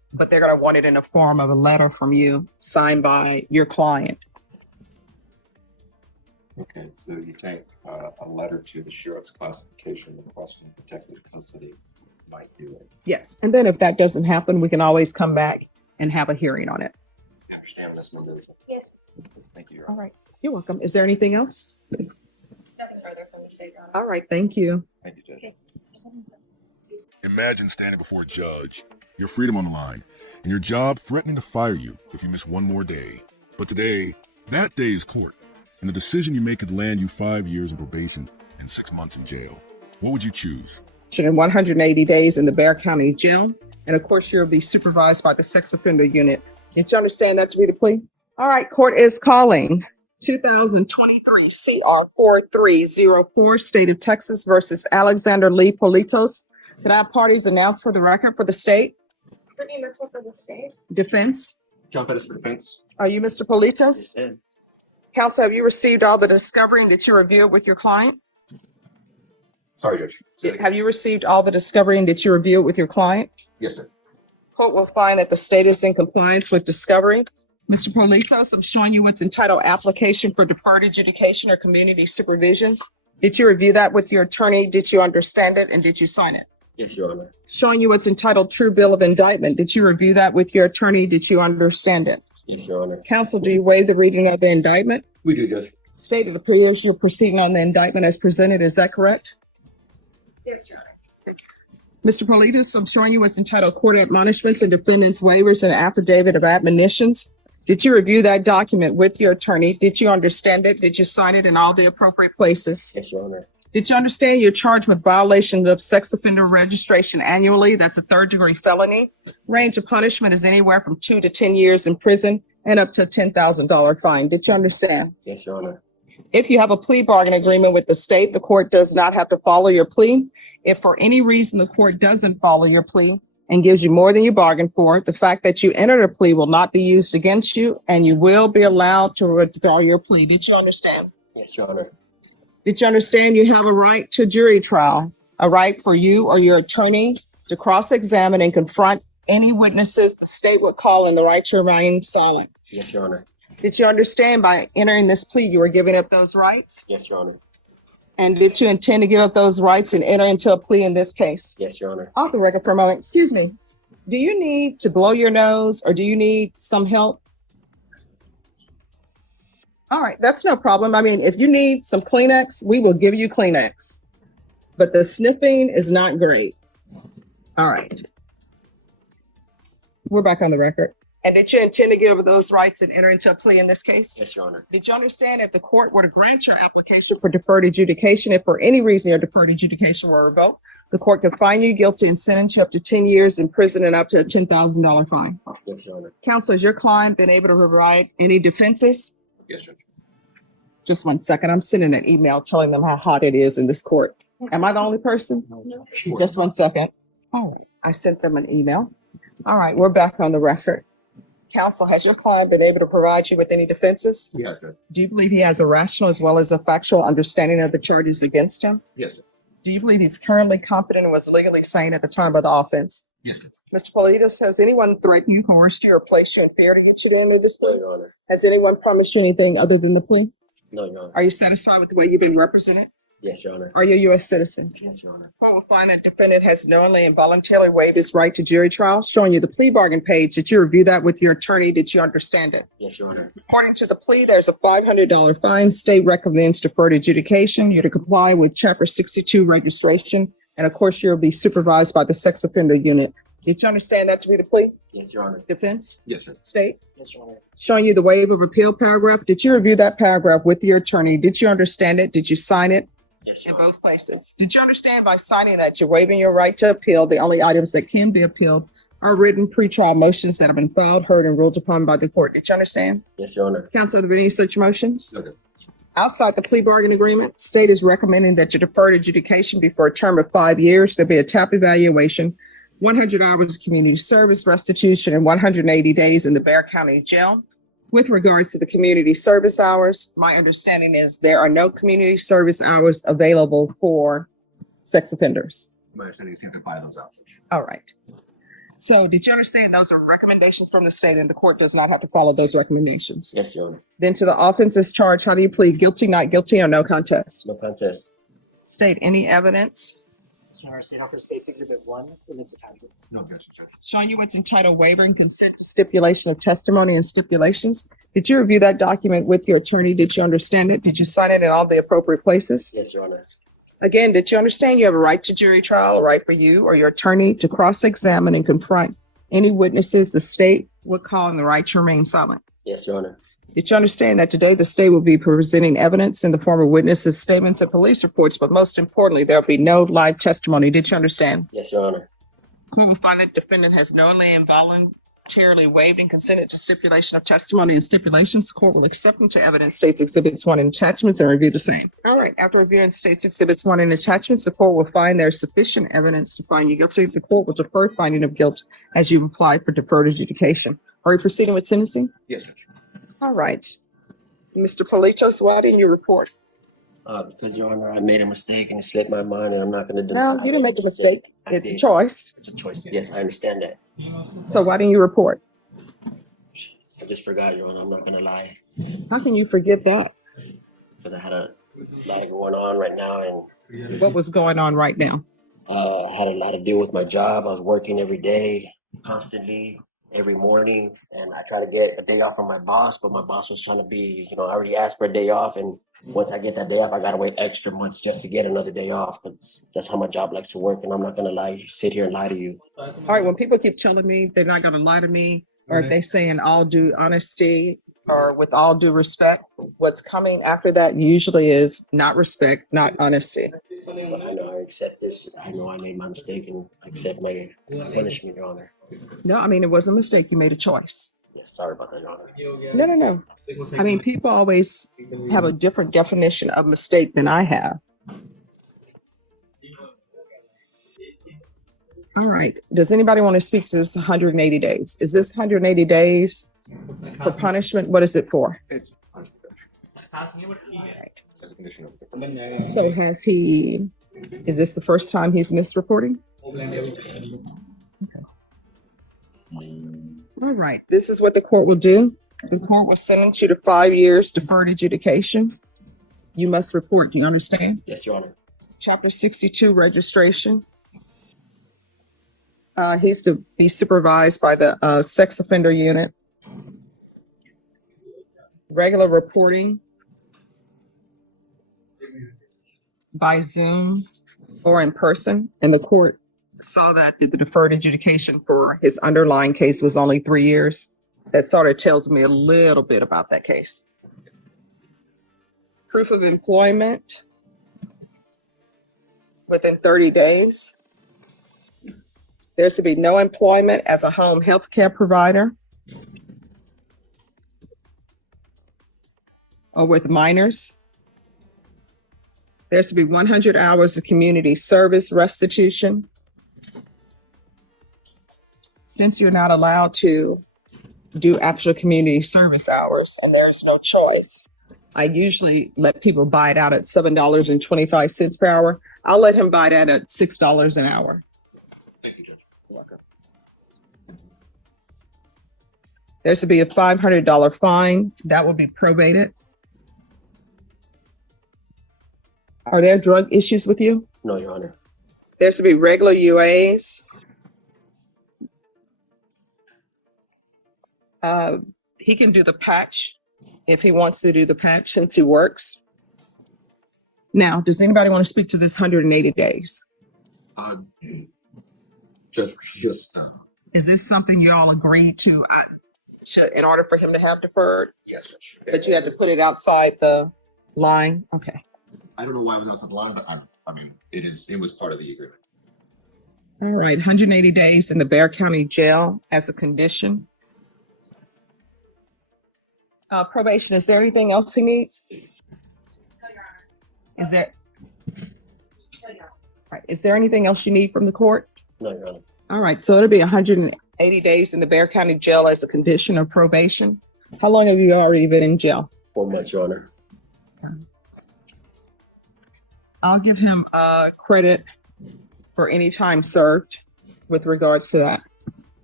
but they're going to want it in the form of a letter from you signed by your client. Okay, so you think a letter to the sheriff's classification requesting protective custody might do it? Yes. And then if that doesn't happen, we can always come back and have a hearing on it. You understand, Ms. Mendoza? Yes. Thank you, Your All Honor. right. You're welcome. Is there anything else? Nothing further from the state, Your Honor. All right. Thank you. Thank you, Judge. Okay. Imagine standing before a judge, your freedom on the line, and your job threatening to fire you if you miss one more day. But today, that day is court, and the decision you make could land you 5 years in probation and 6 months in jail. What would you choose? In 180 days in the Bexar County Jail. And of course, you'll be supervised by the sex offender unit. Did you understand that to be the plea? All right, court is calling 2023 CR 4304, State of Texas versus Alexander Lee Politos. Could I have parties announced for the record for the state? Brittany Mitchell for the state. Defense? John Pettis for defense. Are you Mr. Politos? And Counsel, have you received all the discovery and did you review it with your client? sorry, Judge. Say that again. Have you received all the discovery and did you review it with your client? Yes, Judge. Court will find that the state is in compliance with discovery. Mr. Politos, I'm showing you what's entitled Application for Deferred Adjudication or Community Supervision. Did you review that with your attorney? Did you understand it and did you sign it? Yes, Your Honor. Showing you what's entitled True Bill of Indictment. Did you review that with your attorney? Did you understand it? Yes, Your Honor. Counsel, do you waive the reading of the indictment? We do, Judge. State it appears you're proceeding on the indictment as presented. Is that correct? Yes, Your Honor. Mr. Politos, I'm showing you what's entitled Court Admonishments and Defendants Waivers and Affidavit of Admonitions. Did you review that document with your attorney? Did you understand it? Did you sign it in all the appropriate places? Yes, Your Honor. Did you understand you're charged with violation of sex offender registration annually? That's a third-degree felony. Range of punishment is anywhere from 2 to 10 years in prison and up to a $10,000 fine. Did you understand? Yes, Your Honor. If you have a plea bargain agreement with the state, the court does not have to follow your plea. If for any reason the court doesn't follow your plea and gives you more than you bargained for, the fact that you entered a plea will not be used against you and you will be allowed to withdraw your plea. Did you understand? Yes, Your Honor. Did you understand you have a right to jury trial, a right for you or your attorney to cross-examine and confront any witnesses the state would call and the right to remain silent? Yes, Your Honor. Did you understand by entering this plea you were giving up those rights? Yes, Your Honor. And did you intend to give up those rights and enter into a plea in this case? Yes, Your Honor. Off the record for a moment. Excuse me. Do you need to blow your nose or do you need some help? All right, that's no problem. I mean, if you need some Kleenex, we will give you Kleenex. But the sniffing is not great. All right. We're back on the record. And did you intend to give up those rights and enter into a plea in this case? Yes, Your Honor. Did you understand if the court were to grant your application for deferred adjudication, if for any reason your deferred adjudication were revoked, the court could find you guilty and sentence you up to 10 years in prison and up to a $10,000 fine? Yes, Your Honor. Counsel, has your client been able to provide any defenses? Yes, Judge. Just 1 second. I'm sending an email telling them how hot it is in this court. Am I the only person? No. Sure. Just 1 second. All right. I sent them an email. All right. We're back on the record. Counsel, has your client been able to provide you with any defenses? Yes, Judge. Do you believe he has a rational as well as a factual understanding of the charges against him? Yes, sir. Do you believe he's currently competent and was legally sane at the time of the offense? Yes, Judge. Mr. Politos, has anyone threatened you, coerced you, or placed you in fear to get you to enter this No, plea? Your Honor. Has anyone promised you anything other than the plea? No, Your Honor. Are you satisfied with the way you've been represented? Yes, Your Honor. Are you a U.S. citizen? Yes, Your Honor. Court will find that defendant has knowingly and voluntarily waived his right to jury trial, showing you the plea bargain page. Did you review that with your attorney? Did you understand it? Yes, Your Honor. According to the plea, there's a $500 fine. State recommends deferred adjudication. You're to comply with Chapter 62 registration. And of course, you'll be supervised by the sex offender unit. Did you understand that to be the plea? Yes, Your Honor. Defense? Yes, sir. State? Yes, Your Honor. Showing you the waiver of appeal paragraph. Did you review that paragraph with your attorney? Did you understand it? Did you sign it? Yes, In Your Honor. both places. Did you understand by signing that you're waiving your right to appeal? The only items that can be appealed are written pretrial motions that have been filed, heard, and ruled upon by the court. Did you understand? Yes, Your Honor. Counsel, are there any such motions? Okay. Outside the plea bargain agreement, state is recommending that you deferred adjudication be for a term of 5 years. There'll be a TAP evaluation, 100 hours of community service restitution, and 180 days in the Bexar County Jail. With regards to the community service hours, my understanding is there are no community service hours available for sex offenders. My understanding is you have to buy those out. All right. So did you understand those are recommendations from the state and the court does not have to follow those recommendations? Yes, Your Honor. Then to the offenses charged, how do you plead? Guilty, not guilty, or no contest? No contest. State any evidence Your Honor, state offer states exhibit 1 with its attachments. No, Judge. showing you what's entitled waiver and consent to stipulation of testimony and stipulations. Did you review that document with your attorney? Did you understand it? Did you sign it in all the appropriate places? Yes, Your Honor. Again, did you understand you have a right to jury trial, a right for you or your attorney to cross-examine and confront any witnesses the state would call and the right to remain silent? Yes, Your Honor. Did you understand that today the state will be presenting evidence in the form of witnesses' statements and police reports, but most importantly, there'll be no live testimony? Did you understand? Yes, Your Honor. Court will find that defendant has knowingly and voluntarily waived and consented to stipulation of testimony and stipulations. Court will accept into evidence states exhibits 1 and attachments and review the same. All right, after reviewing states exhibits 1 and attachments, the court will find there's sufficient evidence to find you guilty. The court will defer finding of guilt as you apply for deferred adjudication. Are we proceeding with sentencing? Yes, Judge. All right. Mr. Pitos, why didn't you report? Because, Your Honor, I made a mistake and it slipped my mind, and I'm not going to deny. No, you didn't make a mistake. I It's a did. choice. It's a choice. Yes, I understand that. So why didn't you report? I just forgot, Your Honor. I'm not going to lie. How can you forget that? Because I had a lot going on right now, and What was going on right now? I had a lot to deal with my job. I was working every day, constantly, every morning, and I tried to get a day off from my boss, but my boss was trying to be, I already asked for a day off, and once I get that day off, I gotta wait extra months just to get another day off. That's how my job likes to work, and I'm not gonna sit here and lie to you. All right, when people keep telling me they're not gonna lie to me, or if they say in all due honesty or with all due respect, what's coming after that usually is not respect, not honesty. But I know I accept this. I know I made my mistake and accept my punishment, Your Honor. No, I mean, it was a mistake. You made a choice. Yes, sorry about that, Your Honor. No. I mean, people always have a different definition of mistake than I have. All right. Does anybody want to speak to this 180 days? Is this 180 days for punishment? What is it for? It's punishment, Judge. As a condition of the So is this the first time he's missed reporting? All right. This is what the court will do. The court will sentence you to 5 years deferred adjudication. You must report. Do you understand? Yes, Your Honor. Chapter 62 registration. He's to be supervised by the sex offender unit. Regular reporting by Zoom or in person. And the court saw that the deferred adjudication for his underlying case was only 3 years. That sort of tells me a little bit about that case. Proof of employment within 30 days. There's to be no employment as a home health care provider or with minors. There's to be 100 hours of community service restitution. Since you're not allowed to do actual community service hours and there's no choice, I usually let people buy it out at $7.25 per hour. I'll let him buy that at $6 an hour. Thank you, Judge. You're welcome. There's to be a $500 fine. That will be probated. Are there drug issues with you? No, Your Honor. There's to be regular UAs. He can do the patch if he wants to do the patch since he works. Now, does anybody want to speak to this 180 days? Just Is this something you all agreed to in order for him to have deferred? yes, Judge. But you had to put it outside the line? Okay. I don't know why it was outside the line, but I mean, it was part of the agreement. All right, 180 days in the Bexar County Jail as a condition. Probation, is there anything else he needs? Is there? Right, is there anything else you need from the court? No, Your Honor. All right, so it'll be 180 days in the Bexar County Jail as a condition of probation. How long have you already been in jail? 4 months, Your Honor. I'll give him credit for any time served with regards to that.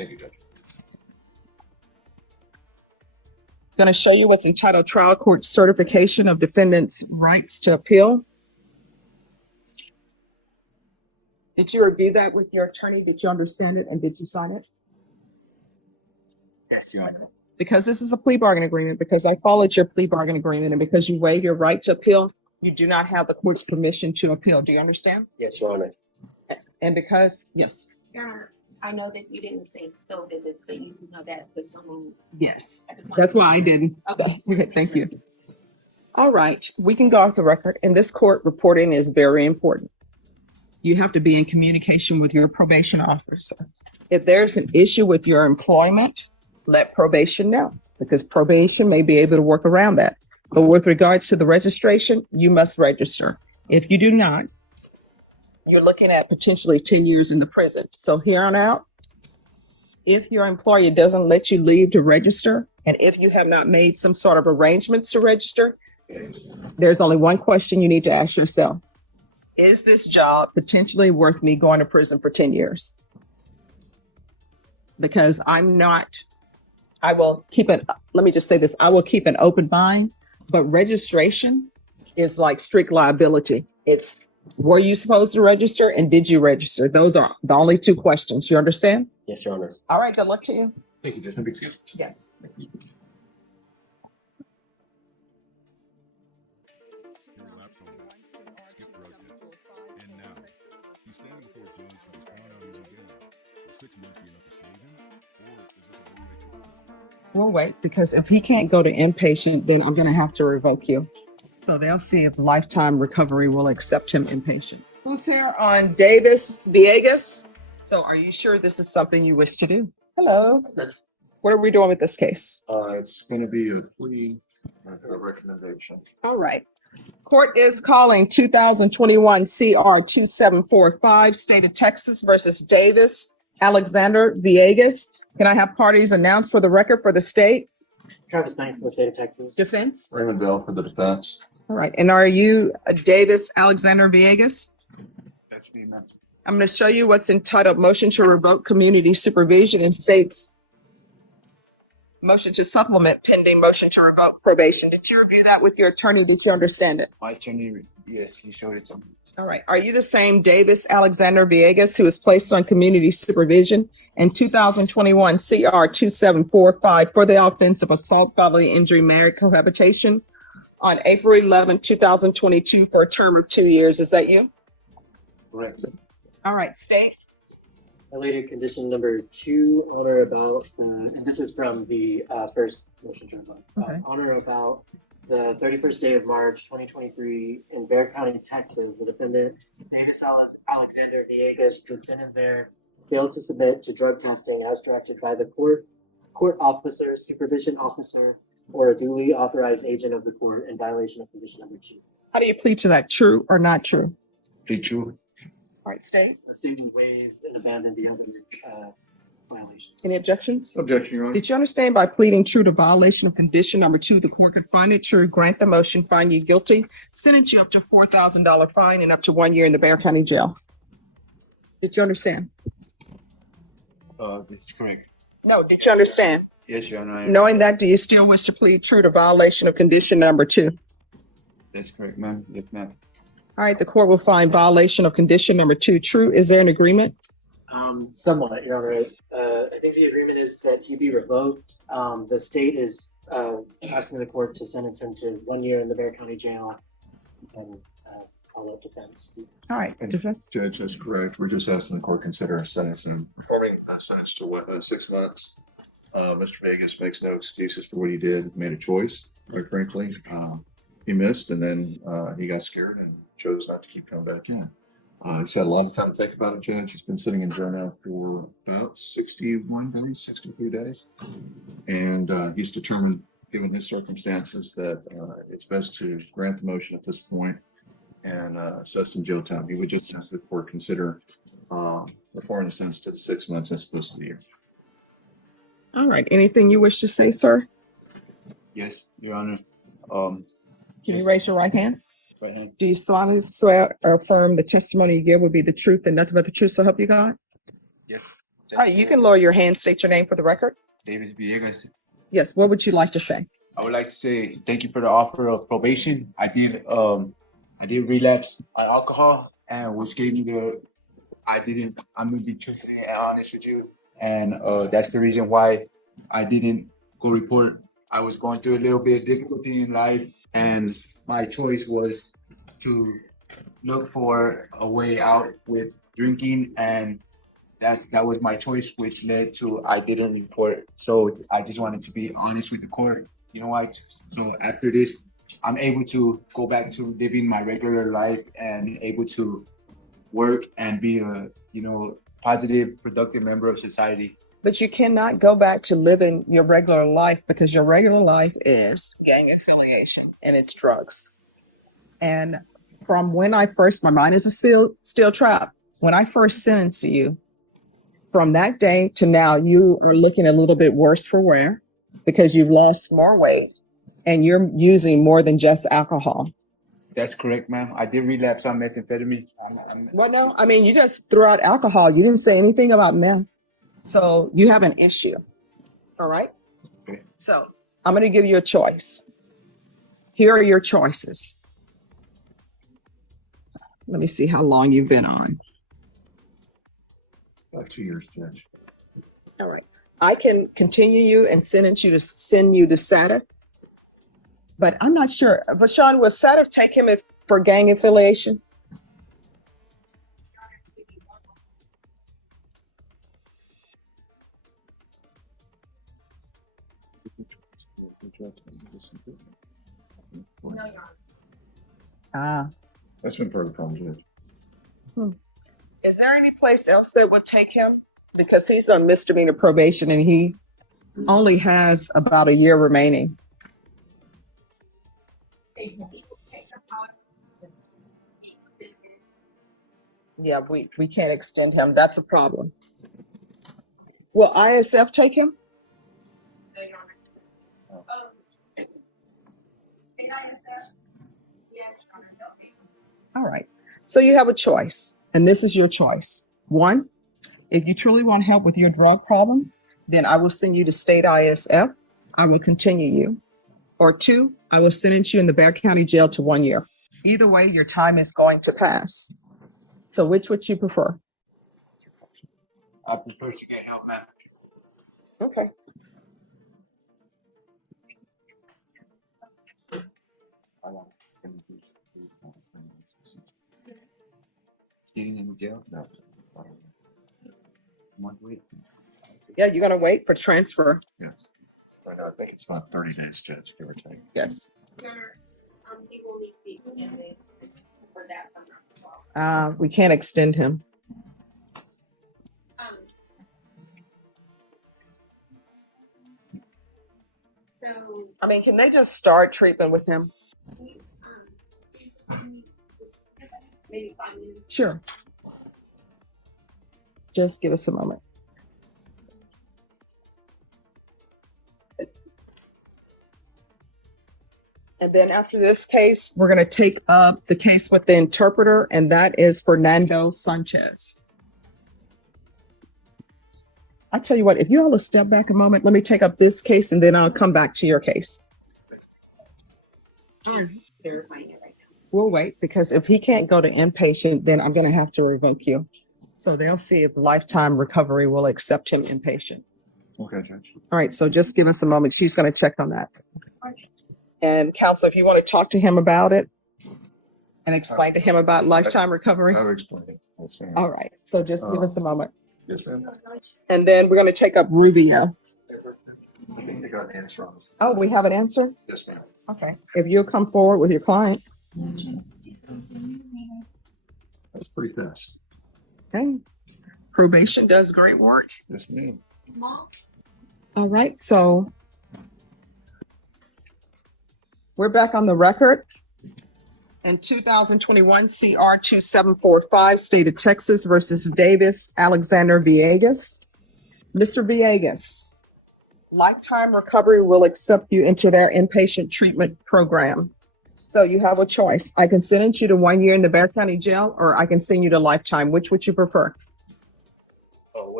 Thank you, Judge. Going to show you what's entitled Trial Court Certification of Defendant's Rights to Appeal. Did you review that with your attorney? Did you understand it and did you sign it? Yes, Your Honor. Because this is a plea bargain agreement, because I followed your plea bargain agreement, and because you waive your right to appeal, you do not have the court's permission to appeal. Do you understand? Yes, Your Honor. And because, yes, Your Honor, I know that you didn't say field visits, but you know that for someone. yes. I just wanted That's to- why I didn't. Okay. Okay, thank you. All right, we can go off the record. In this court, reporting is very important. You have to be in communication with your probation officer. If there's an issue with your employment, let probation know, because probation may be able to work around that. But with regards to the registration, you must register. If you do not, you're looking at potentially 10 years in the prison. So here on out, if your employer doesn't let you leave to register, and if you have not made some sort of arrangements to register, there's only one question you need to ask yourself. Is this job potentially worth me going to prison for 10 years? Because I will keep it, let me just say this, I will keep an open mind, but registration is like strict liability. It's, were you supposed to register and did you register? Those are the only two questions. You understand? Yes, Your Honor. All right, good luck to you. Thank you, Judge. No big excuse. Yes. Your laptop skip drug test. And now, he's standing before a judge who was found out he's in jail. Will 6 months be enough to save him? Or is this a one-way ticket? We'll wait, because if he can't go to inpatient, then I'm gonna have to revoke you. So they'll see if Lifetime Recovery will accept him inpatient. Who's here on Davis Viegas? So are you sure this is something you wish to do? Hello. What are we doing with this case? It's going to be a plea recommendation. All right. Court is calling 2021 CR 2745, State of Texas versus Davis Alexander Viegas. Can I have parties announced for the record for the state? Travis Banks from the state of Texas. Defense? Raymond Bell for the defense. All right. And are you Davis Alexander Viegas? That's me, ma'am. I'm going to show you what's entitled Motion to Revoke Community Supervision and states motion to supplement pending motion to revoke probation. Did you review that with your attorney? Did you understand it? My attorney, yes, he showed it to me. All right. Are you the same Davis Alexander Viegas who was placed on community supervision in 2021 CR 2745 for the offense of assault, bodily injury, married cohabitation on April 11, 2022 for a term of 2 years? Is that you? Correct. All right. State. Related condition number 2, on or about, and this is from the first motion to revoke. Okay. On or about the 31st day of March, 2023, in Bexar County, Texas, the defendant, Davis Alexander Viegas, defendant there, failed to submit to drug testing as directed by the court officer, supervision officer, or a duly authorized agent of the court in violation of condition number 2. How do you plead to that? True or not true? True. All right. State. The state will waive and abandon the other violations. Any objections? Objection, Your Honor. Did you understand by pleading true to violation of condition number 2, the court could find it true, grant the motion, find you guilty, sentence you up to $4,000 fine and up to 1 year in the Bexar County jail? Did you understand? This is correct. No, did you understand? Yes, Your Honor. Knowing that, do you still wish to plead true to violation of condition number 2? That's correct, ma'am. Yes, ma'am. All right, the court will find violation of condition number 2 true. Is there an agreement? Somewhat, Your Honor. I think the agreement is that he be revoked. The state is asking the court to sentence him to 1 year in the Bexar County jail and follow up defense. All right, defense. Judge, that's correct. We're just asking the court consider a sentence and performing a sentence to 6 months. Mr. Viegas makes no excuses for what he did, made a choice, quite frankly. He missed and then he got scared and chose not to keep coming back in. He's had a long time to think about it, Judge. He's been sitting in jail now for about 61 days, 63 days. And he's determined, given his circumstances, that it's best to grant the motion at this point and assess some jail time. He would just ask the court consider performing a sentence to 6 months as opposed to the year. All right, anything you wish to say, sir? Yes, Your Honor. Can you raise your right hand? Right hand. Do you solemnly swear or affirm the testimony you give will be the truth and nothing but the truth, so help you God? Yes. All right, you can lower your hand, state your name for the record. David Viegas. Yes, what would you like to say? I would like to say thank you for the offer of probation. I did relapse on alcohol, and which gave me I'm gonna be truthful and honest with you, and that's the reason why I didn't go report. I was going through a little bit of difficulty in life, and my choice was to look for a way out with drinking, and that was my choice, which led to I didn't report. So I just wanted to be honest with the court. You know what? So after this, I'm able to go back to living my regular life and able to work and be a positive, productive member of society. But you cannot go back to living your regular life because your regular life is gang affiliation and it's drugs. And from when I first, my mind is a steel trap. When I first sentenced you, from that day to now, you are looking a little bit worse for wear because you've lost more weight and you're using more than just alcohol. That's correct, ma'am. I did relapse on methamphetamine. Well, no, I mean, you just threw out alcohol. You didn't say anything about meth. So you have an issue. All right. Okay. So I'm going to give you a choice. Here are your choices. Let me see how long you've been on. About 2 years, Judge. All right. I can continue you and send you to SATF. But I'm not sure. Vashawn, will SATF take him for gang affiliation? That's been part of the problem, Judge. Is there any place else that would take him? Because he's on misdemeanor probation and he only has about a year remaining. Yeah, we can't extend him. That's a problem. Will ISF take him? All right. So you have a choice, and this is your choice. One, if you truly want help with your drug problem, then I will send you to state ISF. I will continue you. Or two, I will sentence you in the Bexar County Jail to 1 year. Either way, your time is going to pass. So which would you prefer? I prefer to get help, ma'am. Okay. Staying in the jail? No. Wait. Yeah, you're going to wait for transfer. Yes. I know, I think it's about 30 days, Judge, give or take. Yes. He will need to be extended for that time as well. We can't extend him. So I mean, can they just start treatment with him? maybe 5 minutes. Sure. Just give us a moment. And then after this case, we're going to take up the case with the interpreter, and that is Fernando Sanchez. I tell you what, if you all will step back a moment, let me take up this case, and then I'll come back to your case. Verifying it right now. We'll wait, because if he can't go to inpatient, then I'm going to have to revoke you. So they'll see if Lifetime Recovery will accept him inpatient. Okay, Judge. All right, so just give us a moment. She's going to check on that. And counsel, if you want to talk to him about it and explain to him about Lifetime Recovery. I'll explain it. That's fine. All right, so just give us a moment. Yes, ma'am. And then we're going to take up Rubio. I think they got an answer on it. Oh, we have an answer? Yes, ma'am. Okay. If you'll come forward with your client. That's pretty fast. Okay. Probation does great work. Yes, ma'am. All right, so we're back on the record. In 2021, CR 2745, State of Texas versus Davis Alexander Viegas. Mr. Viegas, Lifetime Recovery will accept you into their inpatient treatment program. So you have a choice. I can sentence you to 1 year in the Bexar County Jail, or I can send you to Lifetime. Which would you prefer?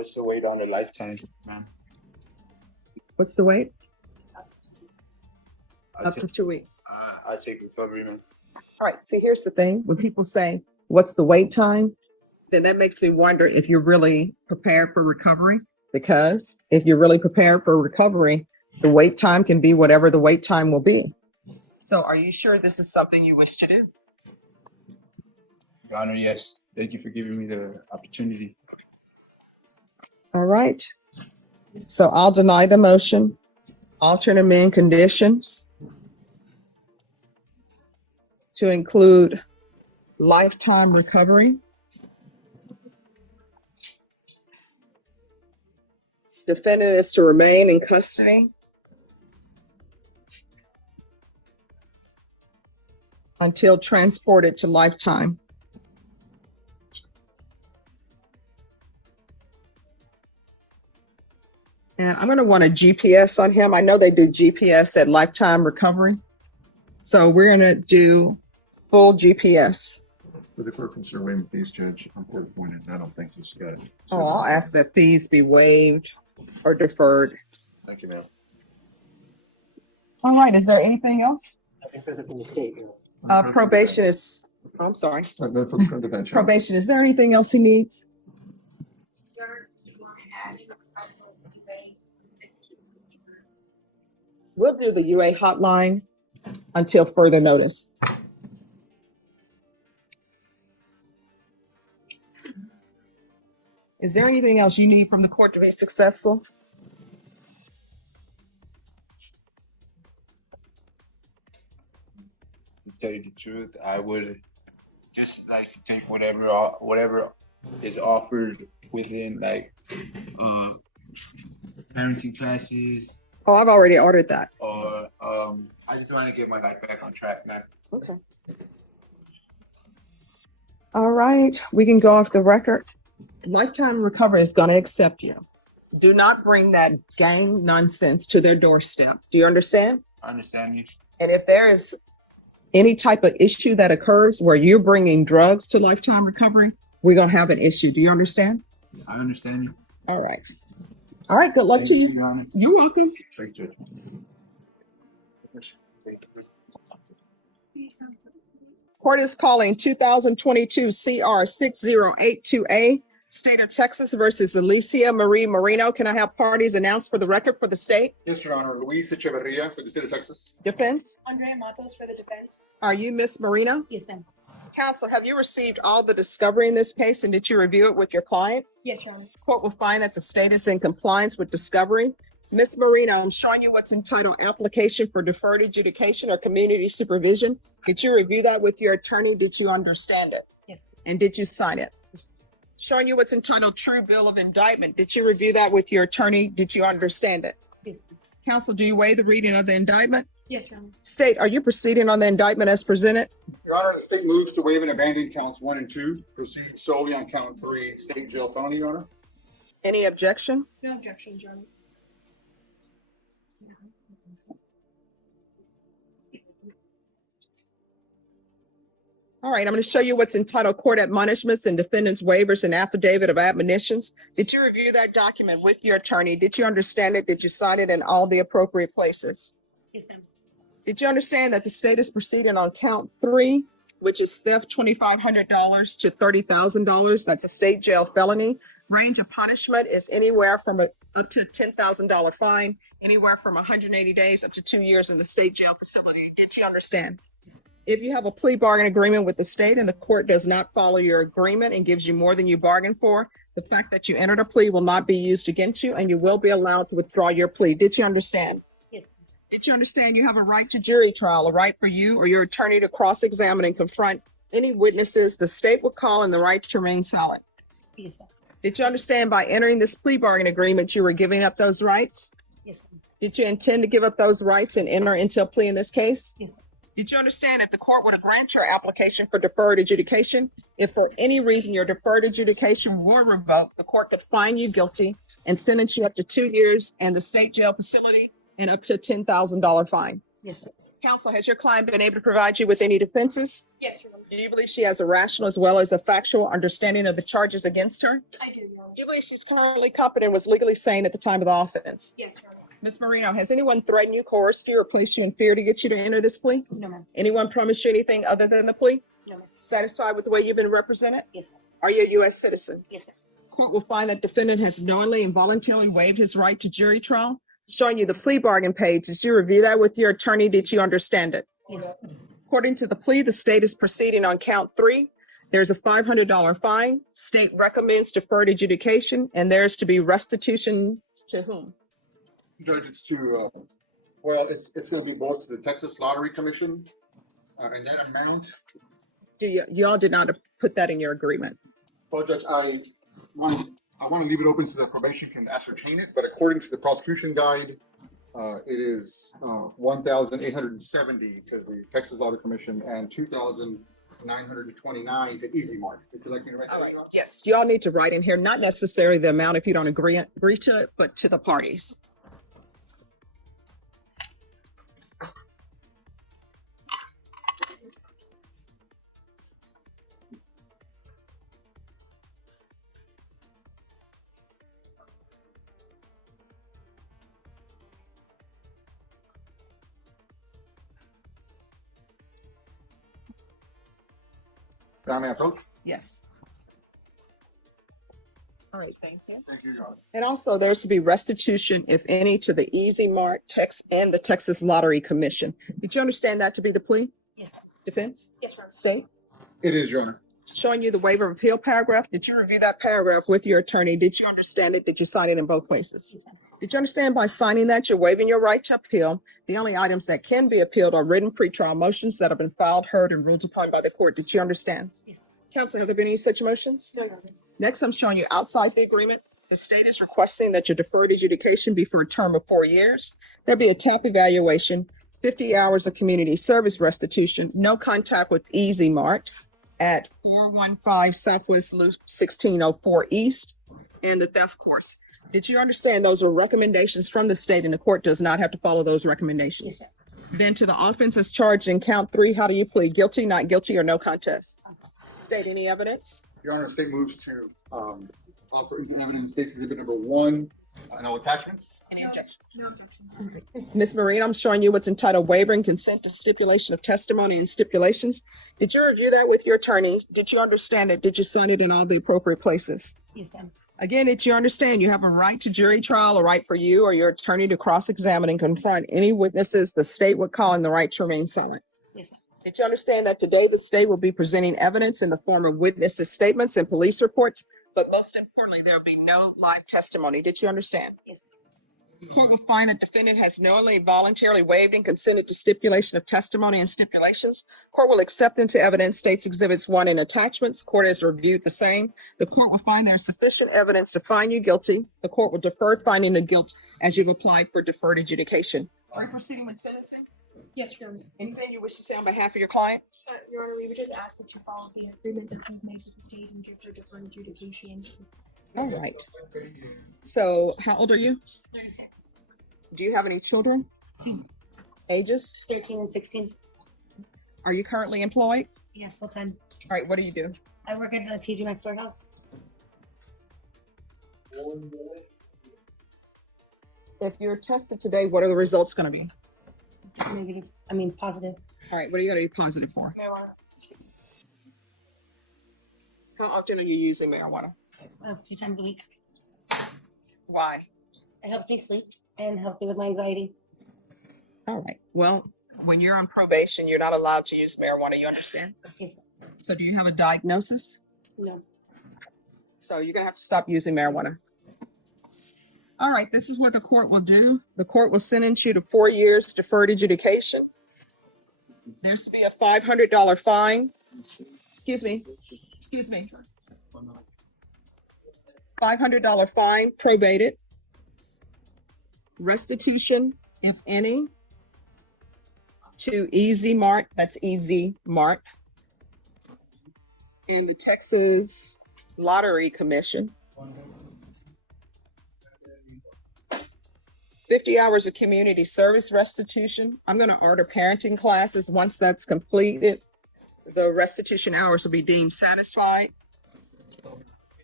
What's the weight on the lifetime, ma'am? What's the wait? I'll Up to 2 weeks. I'll take recovery, man. All right, see, here's the thing. When people say, what's the wait time? Then that makes me wonder if you're really prepared for recovery. Because if you're really prepared for recovery, the wait time can be whatever the wait time will be. So are you sure this is something you wish to do? Your Honor, yes. Thank you for giving me the opportunity. All right. So I'll deny the motion. Alter and amend conditions to include lifetime recovery, defendant is to remain in custody until transported to lifetime. And I'm going to want a GPS on him. I know they do GPS at lifetime recovery. So we're going to do full GPS. For the court consider waiving fees, Judge, I'm court appointed. I don't think he's got it. Oh, I'll ask that fees be waived or deferred. Thank you, ma'am. All right. Is there anything else? I think that's from the state. Probation is, I'm sorry. From the bench. Probation, is there anything else he needs? We'll do the UA hotline until further notice. Is there anything else you need from the court to be successful? To tell you the truth, I would just like to take whatever is offered within like parenting classes. Oh, I've already ordered that. Or I just want to get my life back on track, man. Okay. All right, we can go off the record. Lifetime Recovery is going to accept you. Do not bring that gang nonsense to their doorstep. Do you understand? I understand you. And if there is any type of issue that occurs where you're bringing drugs to Lifetime Recovery, we're going to have an issue. Do you understand? I understand you. All right. All right, good luck Thank to you. Your Honor. You're welcome. Thank you, Judge. Court is calling 2022 CR 6082A, State of Texas versus Alicia Marie Marino. Can I have parties announced for the record for the state? Yes, Your Honor. Luis Echeverria for the state of Texas. Defense? Andrea Matos for the defense. Are you Miss Marino? Yes, ma'am. Counsel, have you received all the discovery in this case and did you review it with your client? Yes, Your Honor. Court will find that the state is in compliance with discovery. Miss Marino, I'm showing you what's entitled application for deferred adjudication or community supervision. Did you review that with your attorney? Did you understand it? Yes. And did you sign it? Showing you what's entitled true bill of indictment. Did you review that with your attorney? Did you understand it? Yes. Counsel, do you waive the reading of the indictment? Yes, Your Honor. State, are you proceeding on the indictment as presented? Your Honor, the state moves to waive and abandon counts 1 and 2. Proceed solely on count 3, state jail felony, Your Honor. Any objection? No objections, Your Honor. All right, I'm going to show you what's entitled court admonishments and defendant's waivers and affidavit of admonitions. Did you review that document with your attorney? Did you understand it? Did you sign it in all the appropriate places? Yes, ma'am. Did you understand that the state is proceeding on count 3, which is theft $2,500 to $30,000? That's a state jail felony. Range of punishment is anywhere from up to $10,000 fine, anywhere from 180 days up to 2 years in the state jail facility. Did you understand? If you have a plea bargain agreement with the state and the court does not follow your agreement and gives you more than you bargained for, the fact that you entered a plea will not be used against you and you will be allowed to withdraw your plea. Did you understand? Yes. Did you understand you have a right to jury trial, a right for you or your attorney to cross-examine and confront any witnesses the state will call and the right to remain silent? Yes, ma'am. Did you understand by entering this plea bargain agreement you were giving up those rights? Yes, ma'am. Did you intend to give up those rights and enter into a plea in this case? Yes, ma'am. Did you understand if the court were to grant your application for deferred adjudication, if for any reason your deferred adjudication were revoked, the court could find you guilty and sentence you up to 2 years in the state jail facility and up to a $10,000 fine? Yes, ma'am. Counsel, has your client been able to provide you with any defenses? Yes, Your Honor. Do you believe she has a rational as well as a factual understanding of the charges against her? I do, Your Honor. Do you believe she's currently competent and was legally sane at the time of the offense? Yes, Your Honor. Ms. Marino, has anyone threatened you, coerced you, or placed you in fear to get you to enter this plea? No, ma'am. Anyone promised you anything other than the plea? No, ma'am. Satisfied with the way you've been represented? Yes, ma'am. Are you a U.S. citizen? Yes, ma'am. Court will find that defendant has knowingly and voluntarily waived his right to jury trial. Showing you the plea bargain page. Did you review that with your attorney? Did you understand it? Yes, ma'am. According to the plea, the state is proceeding on count 3. There's a $500 fine. State recommends deferred adjudication, and there's to be restitution to whom? Judge, it's to, well, it's gonna be both to the Texas Lottery Commission, and that amount, Y'all did not put that in your agreement. well, Judge, I want to leave it open so that probation can ascertain it, but according to the prosecution guide, it is 1,870 to the Texas Lottery Commission and 2,929 to Easy Mart. Would you like me to write that All right. down? Yes, you all need to write in here, not necessarily the amount if you don't agree to it, but to the parties. Can I may approach? Yes. All right, thank you. Thank you, Your Honor. And also, there's to be restitution, if any, to the Easy Mart, and the Texas Lottery Commission. Did you understand that to be the plea? Yes, ma'am. Defense? Yes, Your Honor. State? It is, Your Honor. Showing you the waiver of appeal paragraph. Did you review that paragraph with your attorney? Did you understand it? Did you sign it in both places? Yes, ma'am. Did you understand by signing that you're waiving your right to appeal? The only items that can be appealed are written pretrial motions that have been filed, heard, and ruled upon by the court. Did you understand? Yes, ma'am. Counsel, have there been any such motions? No, Your Honor. Next, I'm showing you outside the agreement. The state is requesting that your deferred adjudication be for a term of 4 years. There'll be a TAP evaluation, 50 hours of community service restitution, no contact with Easy Mart at 415 Southwest Loop 1604 East, and the theft course. Did you understand those are recommendations from the state and the court does not have to follow those recommendations? Yes, sir. Then to the offense as charged in count 3, how do you plead? Guilty, not guilty, or no contest? State any evidence? Your Honor, state moves to offer into evidence State's Exhibit number 1, no attachments. Any objection? No objection. Ms. Marino, I'm showing you what's entitled waiver and consent to stipulation of testimony and stipulations. Did you review that with your attorney? Did you understand it? Did you sign it in all the appropriate places? Yes, ma'am. Again, did you understand you have a right to jury trial, a right for you or your attorney to cross-examine and confront any witnesses the state would call in the right to remain silent? Yes, ma'am. Did you understand that today the state will be presenting evidence in the form of witnesses' statements and police reports, but most importantly, there will be no live testimony? Did you understand? Yes, Court will find that defendant has knowingly, voluntarily waived and consented to stipulation of testimony and stipulations. Court will accept into evidence State's Exhibits 1 and attachments. Court has reviewed the same. The court will find there is sufficient evidence to find you guilty. The court will defer finding of guilt as you've applied for deferred adjudication. Are you proceeding with sentencing? Yes, Your Honor. Anything you wish to say on behalf of your client? Your Honor, we would just ask that you follow the agreement that we've made with the state and give her deferred adjudication. All right. So how old are you? 36. Do you have any children? Ages? 13 and 16. Are you currently employed? Yeah, full time. All right, what do you do? I work at the TJ Maxx warehouse. If you're tested today, what are the results going to be? Negative. Positive. All right, what are you going to be positive for? How often are you using marijuana? A few times a week. Why? It helps me sleep and helps me with my anxiety. All right. Well, when you're on probation, you're not allowed to use marijuana. You understand? Yes. So do you have a diagnosis? No. So you're going to have to stop using marijuana. All right. This is what the court will do. The court will sentence you to 4 years deferred adjudication. There's to be a $500 fine. Excuse me. $500 fine, probated. Restitution, if any, to Easy Mart, that's Easy Mart, and the Texas Lottery Commission. 50 hours of community service restitution. I'm going to order parenting classes. Once that's completed, the restitution hours will be deemed satisfied.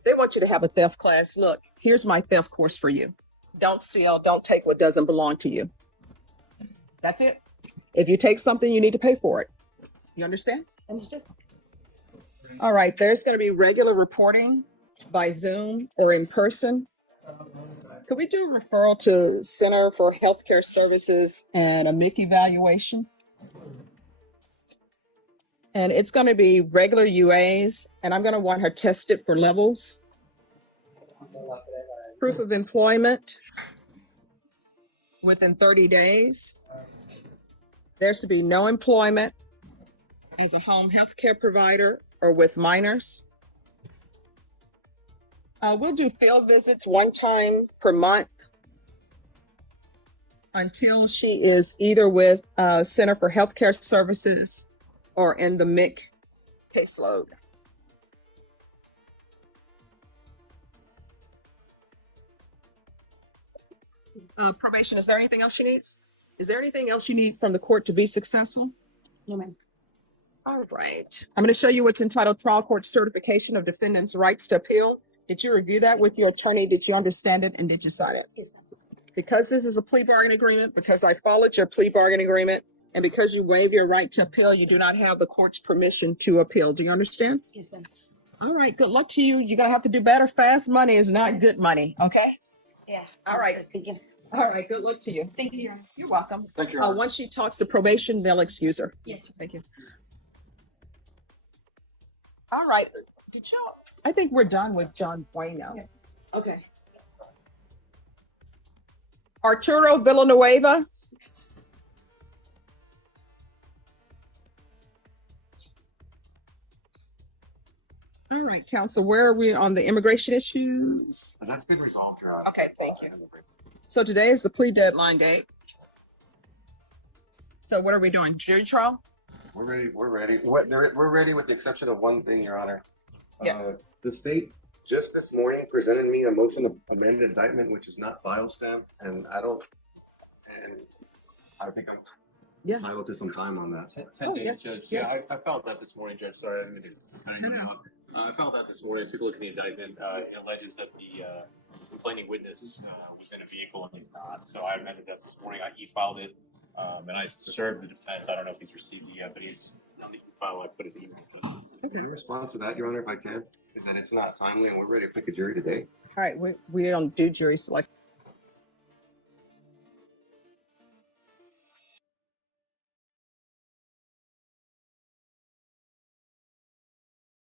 They want you to have a theft class. Look, here's my theft course for you. Don't steal, don't take what doesn't belong to you. That's it. If you take something, you need to pay for it. You understand? Understood. All right, there's going to be regular reporting by Zoom or in person. Could we do a referral to Center for Healthcare Services and a MIC evaluation? And it's going to be regular UAs, and I'm going to want her tested for levels. Proof of employment within 30 days. There's to be no employment as a home health care provider or with minors. We'll do field visits 1 time per month until she is either with Center for Healthcare Services or in the MIC caseload. Probation, is there anything else she needs? Is there anything else you need from the court to be successful? No, ma'am. All right. I'm going to show you what's entitled Trial Court Certification of Defendant's Rights to Appeal. Did you review that with your attorney? Did you understand it and did you sign it? Yes, ma'am. Because this is a plea bargain agreement, because I followed your plea bargain agreement, and because you waive your right to appeal, you do not have the court's permission to appeal. Do you understand? Yes, ma'am. All right. Good luck to you. You're going to have to do better. Fast money is not good money. Okay? Yeah. All right. Thank you. All right. Good luck to you. Thank you. You're welcome. Thank you, Your Honor. Once she talks to probation, they'll excuse her. Yes. Thank you. All right. Did you? I think we're done with John Bueno. Yes. Okay. Arturo Villanueva. All right, counsel, where are we on the immigration issues? That's been resolved, Your Honor. Okay, thank you. So today is the plea deadline date. So what are we doing? Jury trial? We're ready. We're ready. We're ready with the exception of one thing, Your Honor. Yes. The state just this morning presented me a motion to amend indictment, which is not file stamped, and I think I'm entitled to some time on that. 10 days, Judge. Yeah, I filed that this morning, Judge. Sorry, I didn't I filed that this morning. I took a look at the indictment. It alleges that the complaining witness was in a vehicle and he's not. So I amended that this morning. I e-filed it, and I served the defense. I don't know if he's received it yet, but he's on the e-file. I put his email. The response to that, Your Honor, if I can, is that it's not timely and we're ready to pick a jury today. All right, we don't do jury selection.